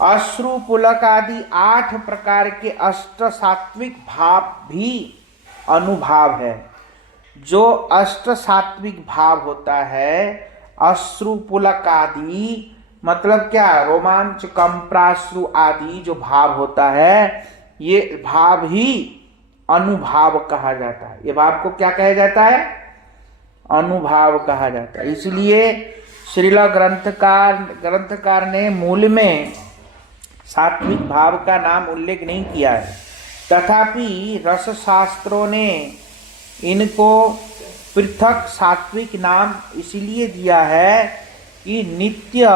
अश्रु पुलक आदि 8 प्रकार के अष्ट सात्विक भाव भी अनुभाव है। जो अष्ट सात्विक भाव होता है, अश्रु पुलक आदि मतलब क्या? रोमांच, कंप्राश्रु आदि जो भाव होता है, ये भाव ही अनुभाव कहा जाता है। ये भाव को क्या कहा जाता है? अनुभाव कहा जाता है। इसलिए श्रील ग्रंथकार ने मूल में सात्विक भाव का नाम उल्लेख नहीं किया है, तथापि रस शास्त्रों ने इनको पृथक सात्विक नाम इसलिए दिया है कि नित्य,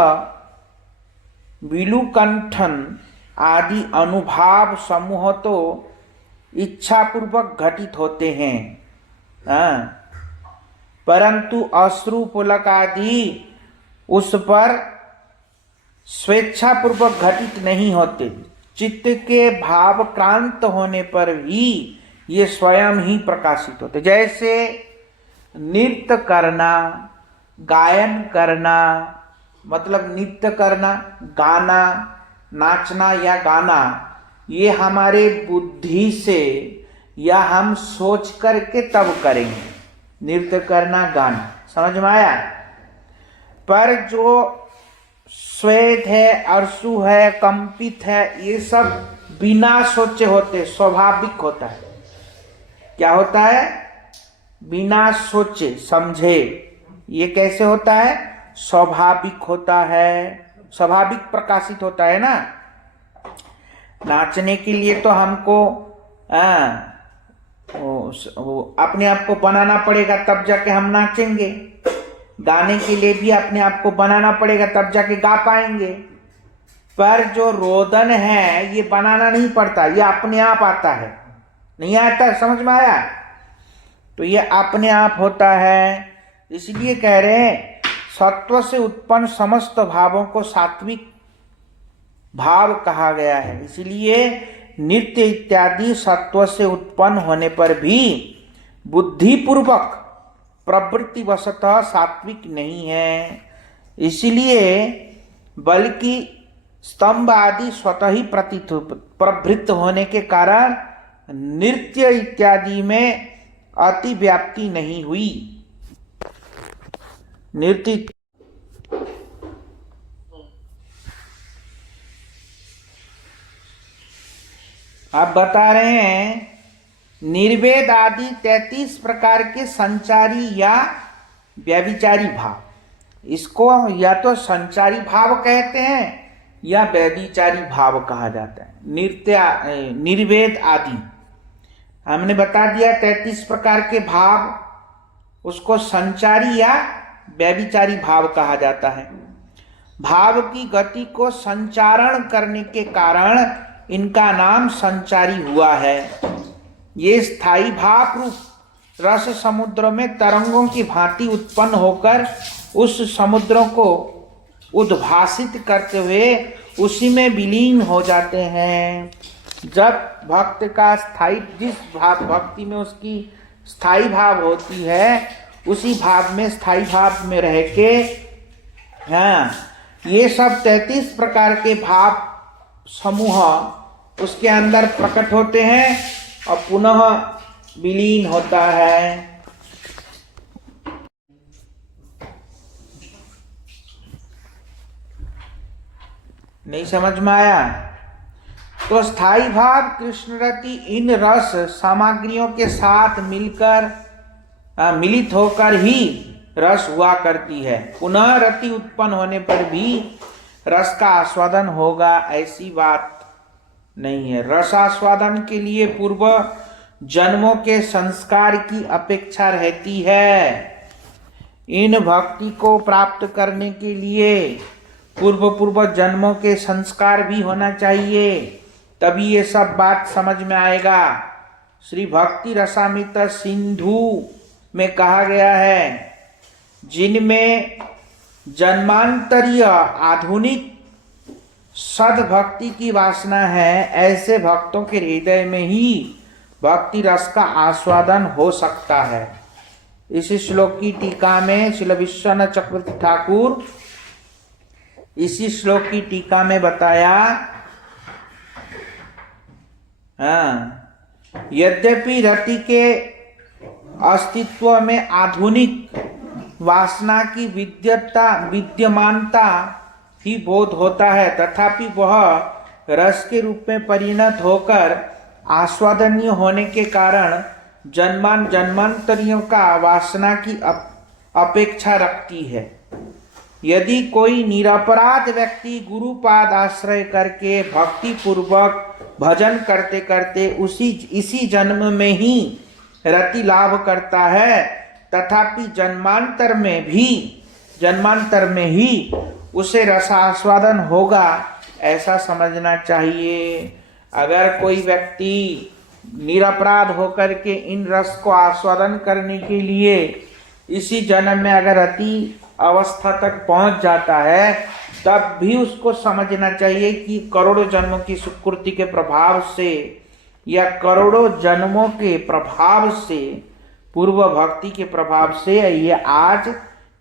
विलुकंठन आदि अनुभाव समूह तो इच्छापूर्वक घटित होते हैं, परंतु अश्रु पुलक आदि उस पर स्वेच्छापूर्वक घटित नहीं होते। चित्त के भाव क्रांत होने पर भी ये स्वयं ही प्रकाशित होते। जैसे नृत्य करना, गायन करना मतलब नृत्य करना, गाना, नाचना या गाना, ये हमारे बुद्धि से या हम सोच करके तब करेंगे। नृत्य करना, गाना, समझ में आया? पर जो श्वेत है, अरसु है, कंपित है, ये सब बिना सोचे होते, स्वाभाविक होता है। क्या होता है? बिना सोचे समझे। ये कैसे होता है? स्वाभाविक होता है, स्वाभाविक प्रकाशित होता है ना। नाचने के लिए तो हमको अपने आप को बनाना पड़ेगा, तब जाके हम नाचेंगे। गाने के लिए भी अपने आप को बनाना पड़ेगा, तब जाके गा पाएंगे। पर जो रोदन है ये बनाना नहीं पड़ता, ये अपने आप आता है। नहीं आता? समझ में आया? तो ये अपने आप होता है। इसलिए कह रहे हैं सत्व से उत्पन्न समस्त भावों को सात्विक भाव कहा गया है। इसलिए नृत्य इत्यादि सत्व से उत्पन्न होने पर भी बुद्धिपूर्वक प्रवृत्ति वशतः सात्विक नहीं है। इसलिए बल्कि स्तंभ आदि स्वतः ही प्रवृत्त होने के कारण नृत्य इत्यादि में अति व्याप्ति नहीं हुई। नृत्य आप बता रहे हैं निर्वेद आदि 33 प्रकार के संचारी या व्यभिचारी भाव, इसको या तो संचारी भाव कहते हैं या व्यभिचारी भाव कहा जाता है। निर्वेद आदि हमने बता दिया 33 प्रकार के भाव, उसको संचारी या व्यभिचारी भाव कहा जाता है। भाव की गति को संचारण करने के कारण इनका नाम संचारी हुआ है। ये स्थायी भाव रूप रस समुद्र में तरंगों की भांति उत्पन्न होकर उस समुद्रों को उद्भासित करते हुए उसी में विलीन हो जाते हैं। जब भक्त का स्थायी, जिस भाव भक्ति में उसकी स्थायी भाव होती है, उसी भाव में स्थायी भाव में रह के ये सब 33 प्रकार के भाव समूह उसके अंदर प्रकट होते हैं और पुनः विलीन होता है। नहीं समझ में आया? तो स्थायी भाव कृष्ण रति इन रस सामग्रियों के साथ मिलित होकर ही रस हुआ करती है। पुनः रति उत्पन्न होने पर भी रस का आस्वादन होगा, ऐसी बात नहीं है। रसास्वादन के लिए पूर्व जन्मों के संस्कार की अपेक्षा रहती है। इन भक्ति को प्राप्त करने के लिए पूर्व जन्मों के संस्कार भी होना चाहिए, तभी ये सब बात समझ में आएगा। श्री भक्ति रसामृत सिंधु में कहा गया है, जिनमें जन्मांतरीय आधुनिक सद्भक्ति की वासना है, ऐसे भक्तों के हृदय में ही भक्ति रस का आस्वादन हो सकता है। इस श्लोक की टीका में श्रील विश्वनाथ चक्रवर्ती ठाकुर इसी श्लोक की टीका में बताया, यद्यपि रति के अस्तित्व में आधुनिक वासना की विद्यमानता ही बोध होता है, तथापि वह रस के रूप में परिणत होकर आस्वादनीय होने के कारण जन्मांतरियों का वासना की अपेक्षा रखती है। यदि कोई निरपराध व्यक्ति गुरुपाद आश्रय करके भक्ति पूर्वक भजन करते करते इसी जन्म में ही रति लाभ करता है, तथापि जन्मांतर में ही उसे रसास्वादन होगा, ऐसा समझना चाहिए। अगर कोई व्यक्ति निरपराध होकर के इन रस को आस्वादन करने के लिए इसी जन्म में अगर रति अवस्था तक पहुंच जाता है, तब भी उसको समझना चाहिए कि करोड़ों जन्मों की सुकृति के प्रभाव से या करोड़ों जन्मों के प्रभाव से, पूर्व भक्ति के प्रभाव से ये आज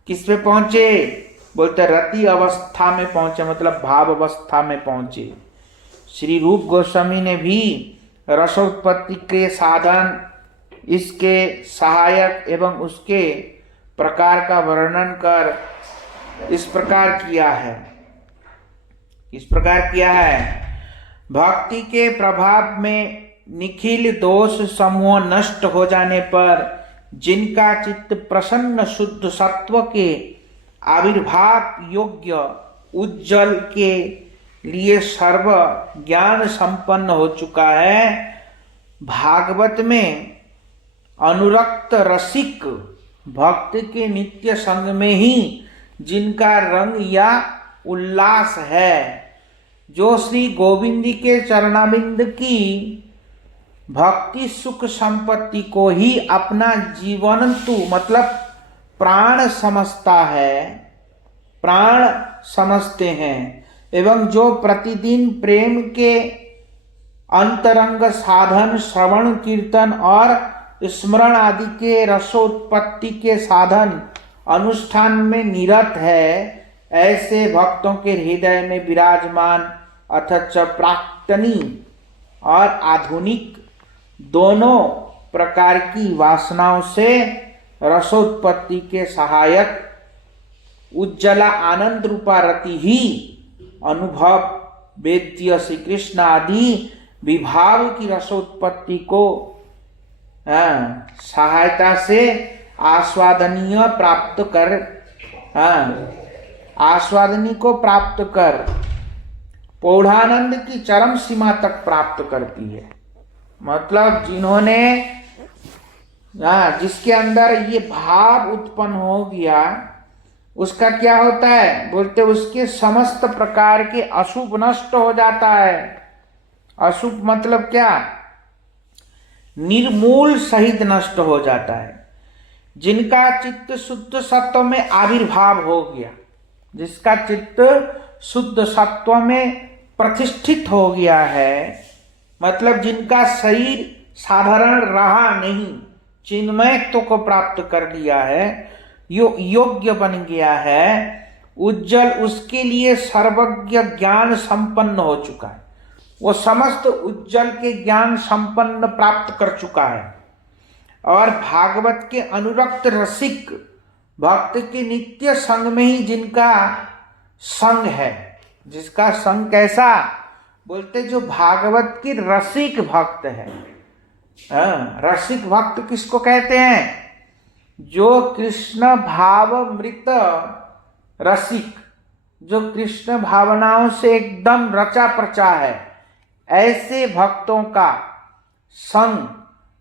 किस पे पहुंचे? बोलते रति अवस्था में पहुंचे, मतलब भाव अवस्था में पहुंचे। श्री रूप गोस्वामी ने भी रसोत्पत्ति के साधन, इसके सहायक एवं उसके प्रकार का वर्णन कर इस प्रकार किया है। भक्ति के प्रभाव में निखिल दोष समूह नष्ट हो जाने पर जिनका चित्त प्रसन्न शुद्ध सत्व के आविर्भाव योग्य उज्जवल के लिए सर्व ज्ञान संपन्न हो चुका है, भागवत में अनुरक्त रसिक भक्त के नित्य संग में ही जिनका रंग या उल्लास है, जो श्री गोविंद के चरणाबिंद की भक्ति सुख संपत्ति को ही अपना जीवन मतलब प्राण समझते हैं, एवं जो प्रतिदिन प्रेम के अंतरंग साधन श्रवण कीर्तन और स्मरण आदि के रसोत्पत्ति के साधन अनुष्ठान में निरत है, ऐसे भक्तों के हृदय में विराजमान अथच प्राक्तनी और आधुनिक दोनों प्रकार की वासनाओं से रसोत्पत्ति के सहायक उज्ज्वला आनंद रूपा रति ही अनुभव वेद्य श्री कृष्ण आदि विभाव की रसोत्पत्ति को सहायता से आस्वादनीय प्राप्त कर, आस्वादनी को प्राप्त कर पौढ़ानंद की चरम सीमा तक प्राप्त करती है। मतलब जिन्होंने जिसके अंदर ये भाव उत्पन्न हो गया, उसका क्या होता है, बोलते उसके समस्त प्रकार के अशुभ नष्ट हो जाता है। अशुभ मतलब क्या, निर्मूल सहित नष्ट हो जाता है। जिनका चित्त शुद्ध सत्व में आविर्भाव हो गया, जिसका चित्त शुद्ध सत्व में प्रतिष्ठित हो गया है, मतलब जिनका शरीर साधारण रहा नहीं, चिन्मयत्व को प्राप्त कर लिया है, योग्य बन गया है, उज्जवल, उसके लिए सर्वज्ञ ज्ञान संपन्न हो चुका है। वो समस्त उज्जवल के ज्ञान संपन्न प्राप्त कर चुका है। और भागवत के अनुरक्त रसिक भक्त के नित्य संग में ही जिनका संग है, जिसका संग कैसा, बोलते जो भागवत की रसिक भक्त है। रसिक भक्त किसको कहते हैं, जो कृष्ण भावमृत रसिक, जो कृष्ण भावनाओं से एकदम रचा प्रचा है, ऐसे भक्तों का संग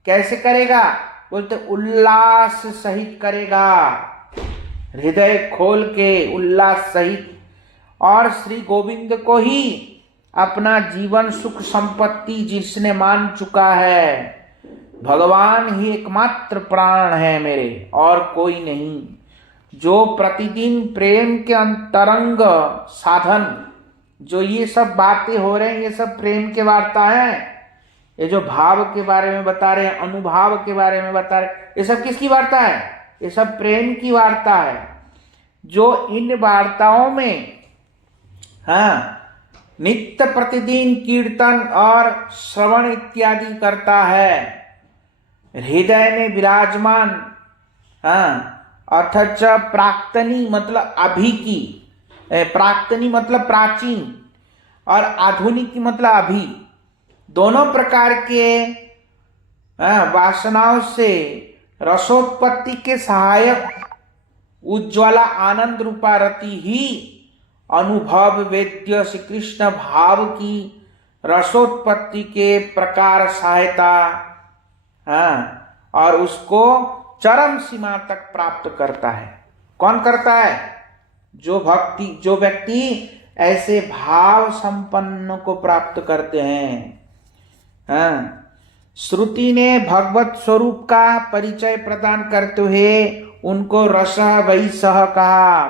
कैसे करेगा, बोलते उल्लास सहित करेगा, हृदय खोल के उल्लास सहित, और श्री गोविंद को ही अपना जीवन सुख संपत्ति जिसने मान चुका है, भगवान ही एकमात्र प्राण है मेरे और कोई नहीं, जो प्रतिदिन प्रेम के अंतरंग साधन, जो ये सब बातें हो रहे हैं, ये सब प्रेम के वार्ता है। ये जो भाव के बारे में बता रहे हैं, अनुभाव के बारे में बता रहे हैं, ये सब किसकी वार्ता है, ये सब प्रेम की वार्ता है। जो इन वार्ताओं में नित्य प्रतिदिन कीर्तन और श्रवण इत्यादि करता है, हृदय में विराजमान, अथच प्राक्तनी मतलब अभी की, प्राक्तनी मतलब प्राचीन, और आधुनिक मतलब अभी, दोनों प्रकार के वासनाओं से रसोत्पत्ति के सहायक उज्ज्वला आनंद रूपा रति ही अनुभव वेद्य श्री कृष्ण भाव की रसोत्पत्ति के प्रकार सहायता, और उसको चरम सीमा तक प्राप्त करता है। कौन करता है, जो व्यक्ति ऐसे भाव संपन्न को प्राप्त करते हैं। श्रुति ने भगवत स्वरूप का परिचय प्रदान करते हुए उनको रस वैसह कहा।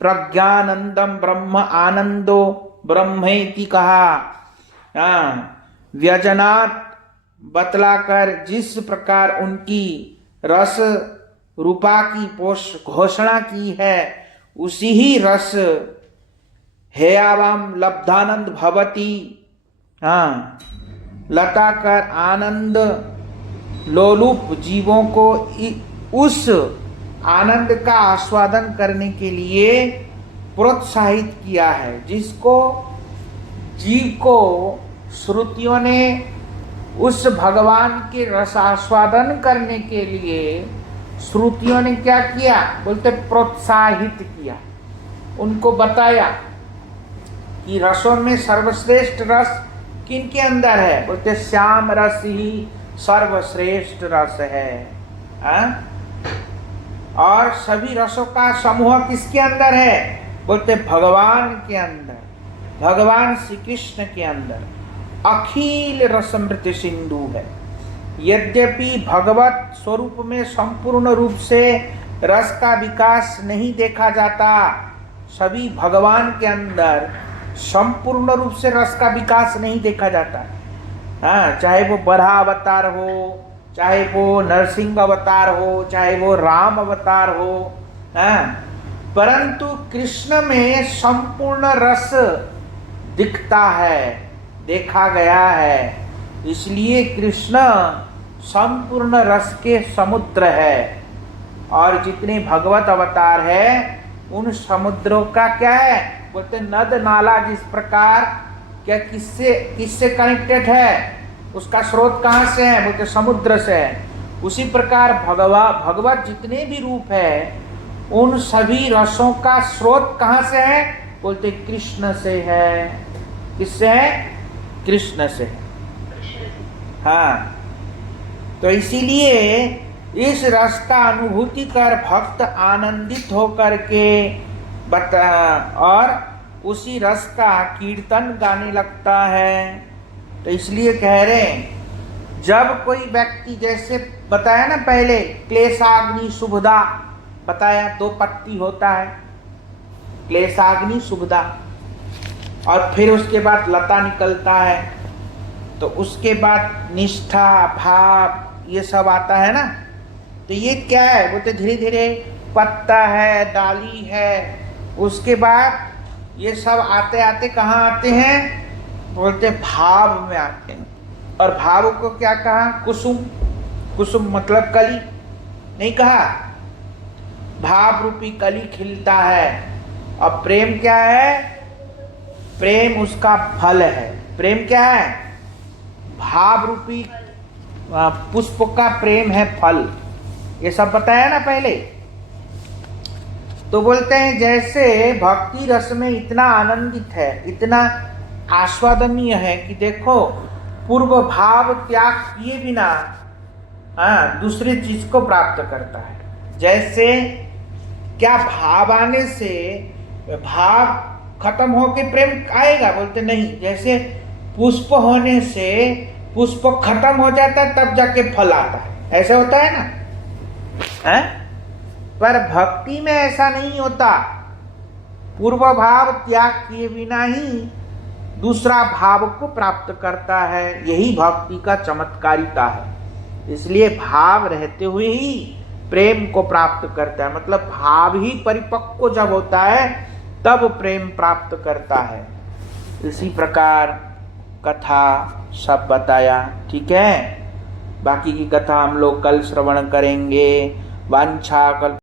प्रज्ञानंदम ब्रह्म आनंदो ब्रह्मेति कहा। व्यजनात् बतलाकर जिस प्रकार उनकी रस रूपा की घोषणा की है, उसी ही रस हेयावाम लब्धानंद भवति, लताकर आनंद लोलुप जीवों को उस आनंद का आस्वादन करने के लिए प्रोत्साहित किया है, जिसको जीव को श्रुतियों ने उस भगवान के रसास्वादन करने के लिए श्रुतियों ने क्या किया, बोलते प्रोत्साहित किया, उनको बताया कि रसों में सर्वश्रेष्ठ रस किनके अंदर है, बोलते श्याम रस ही सर्वश्रेष्ठ रस है। और सभी रसों का समूह किसके अंदर है, बोलते भगवान के अंदर, भगवान श्री कृष्ण के अंदर अखिल रसमृत सिंधु है। यद्यपि भगवत स्वरूप में संपूर्ण रूप से रस का विकास नहीं देखा जाता, सभी भगवान के अंदर संपूर्ण रूप से रस का विकास नहीं देखा जाता। चाहे वो बराह अवतार हो, चाहे वो नरसिंह अवतार हो, चाहे वो राम अवतार हो, परंतु कृष्ण में संपूर्ण रस दिखता है, देखा गया है। इसलिए कृष्ण संपूर्ण रस के समुद्र है। और जितने भगवत अवतार है उन समुद्रों का क्या है, बोलते नद नाला जिस प्रकार क्या किससे कनेक्टेड है, उसका स्रोत कहाँ से है? बोलते समुद्र से है। उसी प्रकार भगवत जितने भी रूप है उन सभी रसों का स्रोत कहाँ से है? बोलते कृष्ण से है। किससे है? कृष्ण से है। हाँ, तो इसीलिए इस रस का अनुभूति कर भक्त आनंदित होकर के और उसी रस का कीर्तन गाने लगता है। तो इसलिए कह रहे हैं, जब कोई व्यक्ति, जैसे बताया ना पहले, क्लेशाग्नि शुभदा बताया, 2 पत्ती होता है, क्लेशाग्नि शुभदा, और फिर उसके बाद लता निकलता है, तो उसके बाद निष्ठा भाव ये सब आता है ना। तो ये क्या है? बोलते धीरे धीरे पत्ता है, डाली है, उसके बाद ये सब आते आते कहाँ आते हैं? बोलते भाव में आते हैं। और भाव को क्या कहा? कुसुम। कुसुम मतलब कली नहीं कहा? भाव रूपी कली खिलता है। और प्रेम क्या है? प्रेम उसका फल है। प्रेम क्या है? भाव रूपी पुष्प का प्रेम है फल। ये सब बताया ना पहले। तो बोलते हैं जैसे भक्ति रस में इतना आनंदित है, इतना आस्वादनीय है कि देखो पूर्व भाव त्याग किए बिना दूसरी चीज को प्राप्त करता है। जैसे क्या भाव आने से भाव खत्म होके प्रेम आएगा? बोलते नहीं। जैसे पुष्प होने से पुष्प खत्म हो जाता है तब जाके फल आता है, ऐसा होता है ना? पर भक्ति में ऐसा नहीं होता। पूर्व भाव त्याग किए बिना ही दूसरा भाव को प्राप्त करता है। यही भक्ति का चमत्कारिता है। इसलिए भाव रहते हुए ही प्रेम को प्राप्त करता है। मतलब भाव ही परिपक्व जब होता है तब प्रेम प्राप्त करता है। इसी प्रकार कथा सब बताया। ठीक है, बाकी की कथा हम लोग कल श्रवण करेंगे। वांछा कल्प